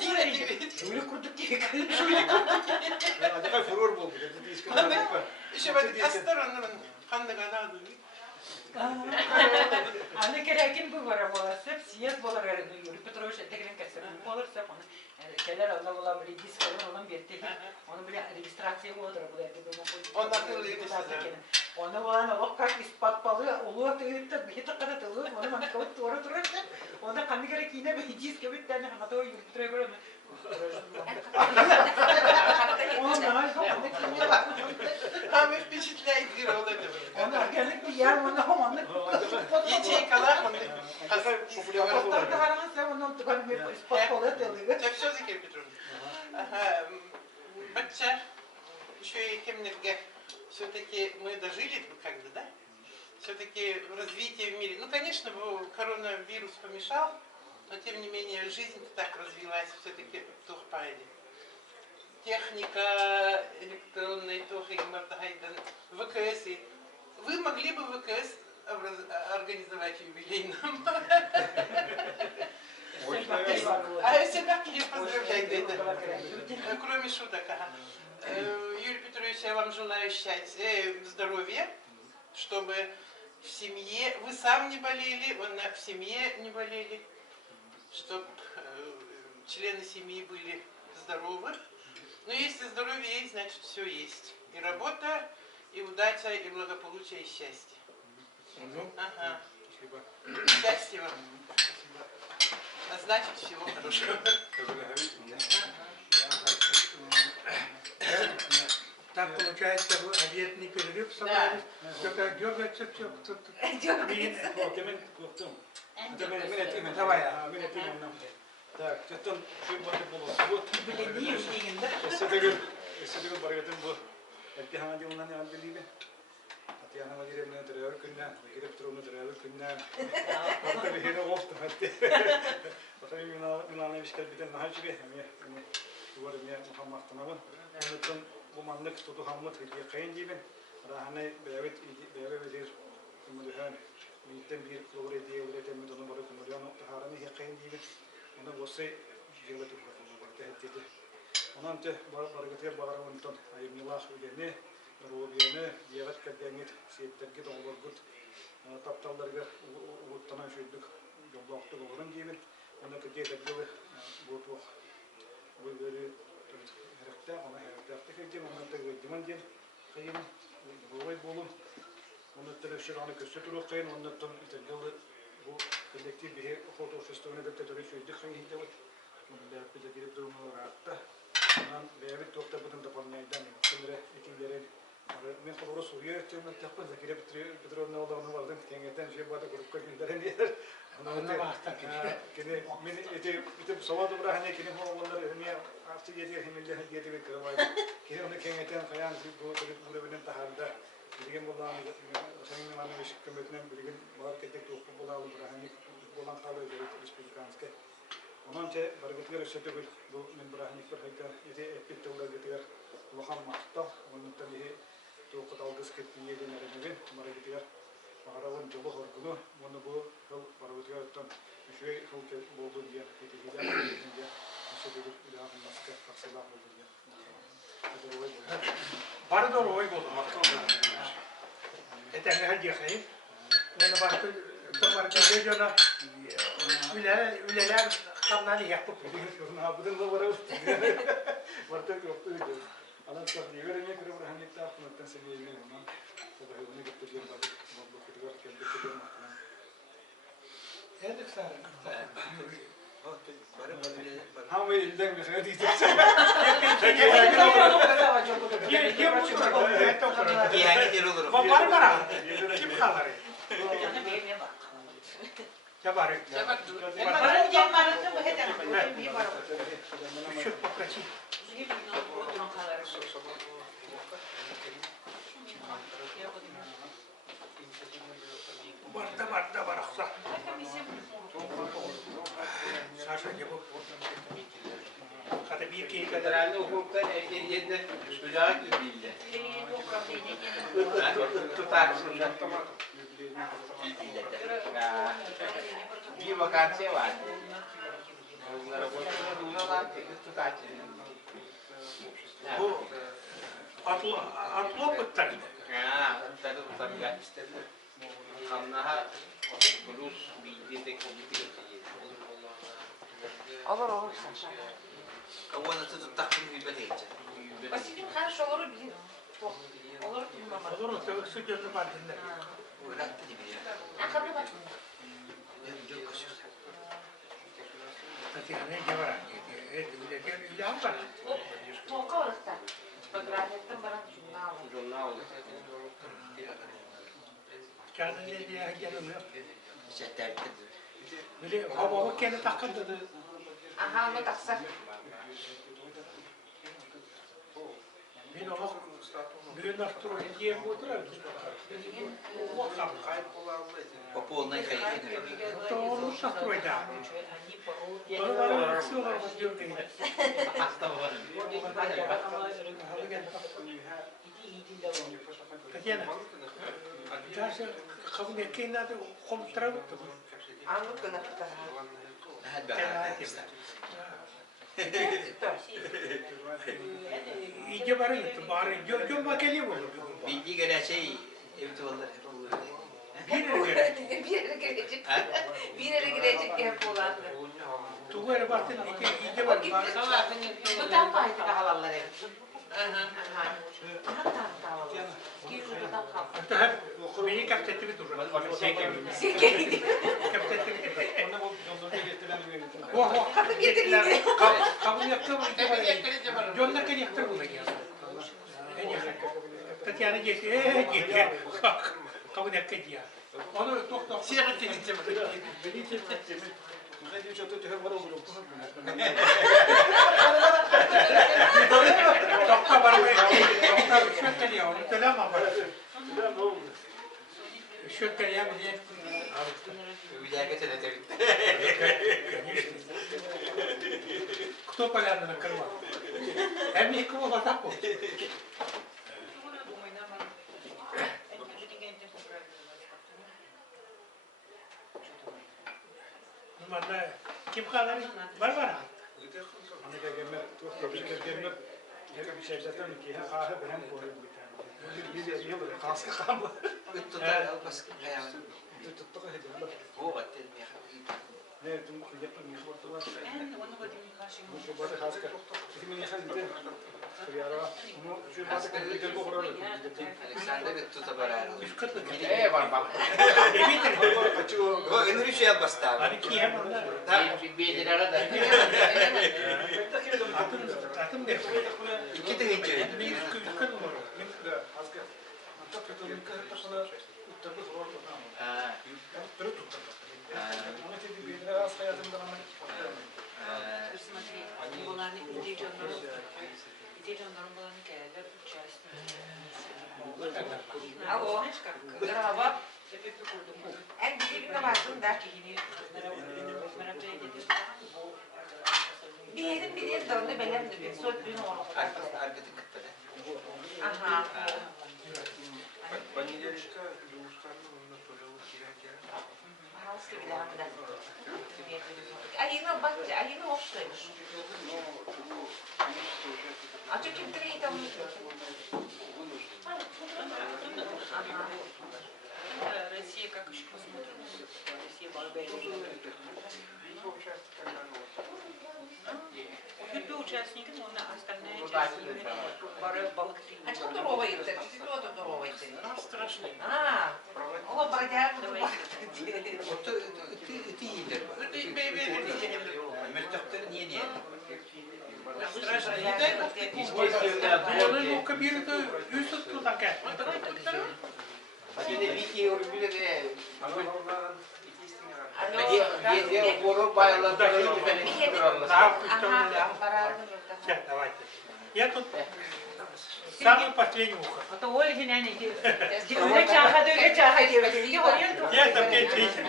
Şöyle kurduk diye. Еще вот осторонно ханны канаду. Аны керекин bu var ama hep siyah bolar herhalde Юрий Петрович tekrar keser. Olursa onu keller ona bolar bir disk onun bir teli. Onu bile registrasyon olur bu derdi bu. Он akıllıymış. Onu bana o kart ispat balı oluyor da bir takara tılıyor. Onu bana kavut doğru duruyor. Onda kanı gerek yine bir disk bir tane hata o Юрий Петрович. Он Там и впечатляет герой этого. он органик bir yer onu Ячейкалар, он Так все-таки, Петровна. Батча, еще и Хемнерге, все-таки мы дожили как-то, да? Все-таки развитие в мире. Ну, конечно, коронавирус помешал, но тем не менее жизнь так развилась все-таки в Тухпайде. Техника электронная, ВКС. Вы могли бы ВКС организовать юбилей нам? Всегда меня поздравляют. Кроме шуток. Юрий Петрович, я вам желаю счастья, здоровья, чтобы в семье, вы сам не болели, в семье не болели, чтобы члены семьи были здоровы. Но если здоровье есть, значит все есть. И работа, и удача, и благополучие, и счастье. Ага. Счастья вам. А значит всего хорошего. Так получается, вы обедный перерыв собрались, только дергается все, кто-то. Давай. Так, это что-то было. Вот. Если ты баргатен бу, это ханди унна не андилибе. Атьяна мадире мне тревер кунна, мигре петровна тревер кунна. Это бихено гост хатте. Потому мина не вискал битен нахачбе, мне говорю мне Мухаммад танаван. Это bu manlık tutu hamlet hediye kayın gibi. Rahane bevet verir. Kumuluhan bitten bir klor hediye üreten mi donu barı kumuluhan harane hediye kayın gibi. Ona bosse jevetu barte hediye. Ondan te bargıtı bağırı ondan ayımlar ödene robiyene diyavet kademit siyetlerge doğru gut. Taptallarga uğuttanan şöydük yollaktı doğurun gibi. Ona kadar tedbir bu bu böyle herkte ona herkte kaydım ona tecrüman diye kayın boğay bolum ona telefşirane köşeturu kayın ondan tecrübe bu kolektif bir foto festivale de tecrübe kayın hiddet onda bir de girip durumlar arttı ondan beyabet topta bütün tapanlaydan sonra ekinlerin men kadar soruyor ettiğimde tapın zakire bitirme olanı vardı tengeten şey bu da grup kayınların yer ona baktık kene men ete savadu bırakane kene onlar niye artık yediği hemille hediye bir kırmay kene onu tengeten kayan bu grup benim taharda bilgin bulan senin manı bir şirketin bilgin marketing topu bulan bırakane bulan kalıyor respublikanske onun için bargıtlar şöyle bu men bırakane bir hayta ete epitte ular getirir lokal mahta onun tabii toku dalgız kettiği denirler margıtlar Mağaravan jolu horgunu, bunu bu yıl barabıtıyardanüşüye yıl buldun diye hediyeler diye şöyle bir ilahın maske kapsılar buldun diye. Barı doğru oy buldum. Etenge hediye kayıp. Onu barı videona üleler kanları yapıp. Abudun da var. Vartık yoktu video. Alan tabii veremeye kadar hani tarafından seviyeli ama tabii bunu getirdiğim tabii. Edik sarı. Ham elden bir şey diyecek. Var mı? Kim kalır? Çabarı. Şu kaçı. Barda baraksa. Sasha bu. Hatta bir kere Federalde hukuktan ehliyette mülakat bildi. Tutarsında. Bir vakansiye var. Onlara boşuna duyuyorlar, tutarsın. Bu atlı kutlar. Tabii tabii istediler. Kanlıha Rus bildiği tek olduğu olur. Kavana takım gibi değil. Basit хорошо olur bilir. Olur bilmem. Olur mu? Su gözü var dinle. Öğretti gibi ya. Akıllı bak. Çok kaşık. Tatiyane gevara. Öyle var. Toka orada. Fotoğrafetten bana jurnal. Kendine diye gelmiyor. Zetterdi. Böyle hava kendi takıldı. Aha, onu taksa. Ben onu bir noktada diye oturuyor. По полной хайфине. То он шахтует, да. Он var kısa var diyor ki. Tatiyane. Taşı kabul ettiğinde de kontrol etti. А ну-ка на фото. İyice barın, barın. Yok makeli bu. Bildiği gelen şey evde olur. Bir yere Bir yere girecek. Bir yere girecek hep olandı. Tuğra baktın, iyice barın. Bu tam kaydı da halallar ev. Hatta hep beni kaptetti durur. Kapı getirdi. Kabul yaptı mı? Jonlar kan yaktır bunu ya. Tatyana geçti. Kabul yaptı ya. Onu tok Siyah televizyon. Tokta var mı? Tokta bir şey geliyor. Onu söyleme bana. Şu geliyor mu diye. Кто поляна накрывал? Я мне кого в атаку. Manda kim kalır? Var. Hani ki hem onlar. Atım der. İki de hiç öyle. Bir kız var. Alo. Merhaba. En büyük bir baktım da. Bir yerin döndü benim de bir soğuk bir oldu. Aha. Ayını bak, ayını hoşlaymış. Açık kim direği tam Россия как еще посмотрим. Россия Болгария. Любые участники, но на остальные части Балтии. А что здороваете? Что это здороваете? Страшно. О, бродяга. Ты иyidir. Mürtektör niye niye? Страшно. Не дай бог ты Onun o kabirde üst tutan gel. Давайте. Я тут самый последний ухо. Это Ольга Няники. Öyle çağırdı, öyle çağırdı. Я там Мы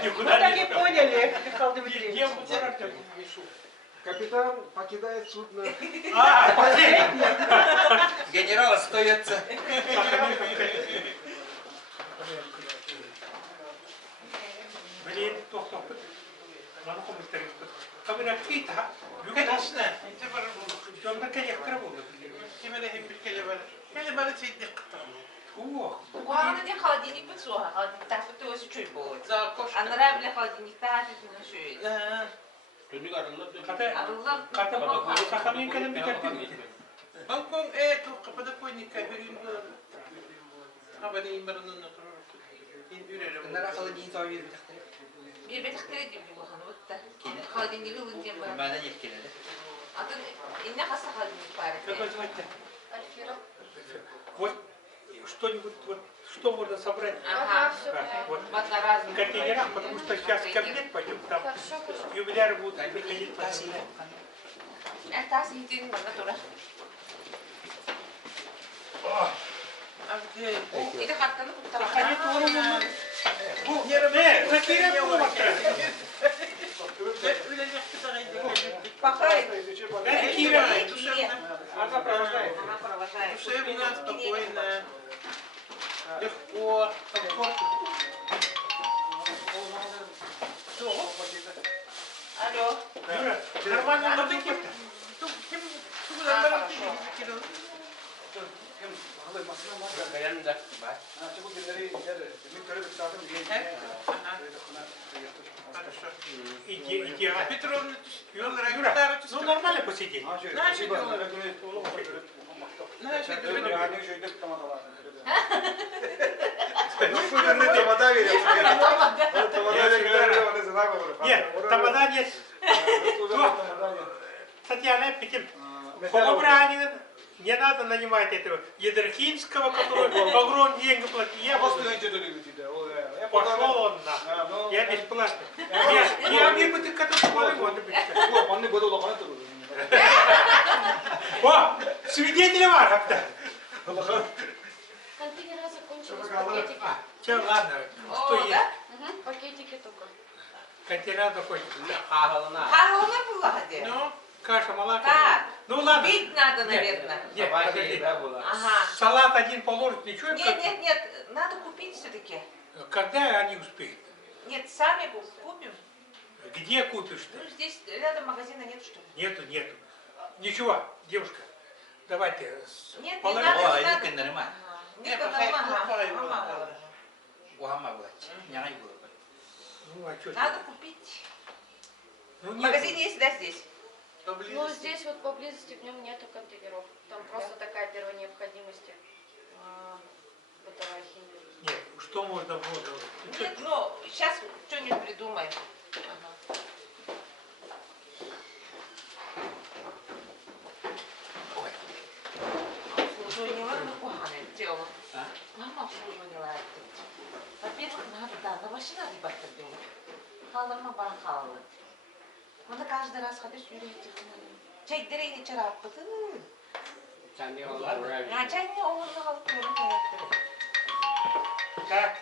никуда так не и поняли, Михаил Дмитриевич. Я в характер. Капитан покидает судно. Последний. Генерал остается. Блин, тоқтап. Мана комментарий. Камера кита. Конечно. انت برا Jonlar kan yaktır bu. كمان هي بالكلمه يعني ما تيدي О, Kuağına diye холодильник bir su. Холодильник tahtı öyle çöp olur. за кошка. Anlara bile холодильник tahtı şöyle. Arılar. kata sakamayın kadar bir tertip. Балкон только подоконника берем. Havada imbarının oturur. Bunlar akıllı değil tabii bir takdir. Bir betekleri gibi bu hanım ötte. Холодильник ılın diye bana. Bana yetkiledi. Adın inne hasta холодильник var. Как вас звать-то? Вот что-нибудь, вот что можно собрать? Ага. Вот. Одноразовый. В контейнерах, потому что сейчас кабинет пойдем, там юбиляры будут приходить по En taası hiçbir bana tura. Bir de katlanı kurtarma. Заходи, Тору, Bu, ne? Zakir'e bunu baktı. Bakayım. Ben Kire. Она провожает. Душевно, спокойно, легко, комфортно. Алло. Юра, нормально на таких. Иди, а Петровна, Юра, ну нормально посидели. Нет, тамада нет. Татьяна Петин, Холобранин, не надо нанимать этого Едерхинского, который огромные деньги платит. Я пошел он на. Я бесплатно. Я не буду, который года быть. О, свидетели варов-то. Контейнеры закончились, пакетики. Че, ладно, что есть? Пакетики только. Контейнер закончился. Халона была где? Ну, каша, молоко. Да. Ну ладно. Бить надо, наверное. Нет, подожди. Ага. Салат один положить, ничего. Нет, надо купить все-таки. Когда они успеют? Нет, сами купим. Где купишь-то? Ну, здесь рядом магазина нет, что ли? Нету. Ничего, девушка, давайте. Нет, не положим. надо, О, не надо. это нормально. Нет, Ну, а что надо купить. Ну, В нет. магазине есть, да, здесь? Ну, здесь вот поблизости в нем нету контейнеров. Там просто такая первая необходимость. Бытовая химия. Нет, что можно? Нет, ну, сейчас что-нибудь придумаем. Обслуживание погане дело. Мама обслуживание. Во-первых, надо, да, на машина рыбать делать. Халама барахала. Она каждый раз ходишь, чай деревни чарап. А чай не он на халку. Так,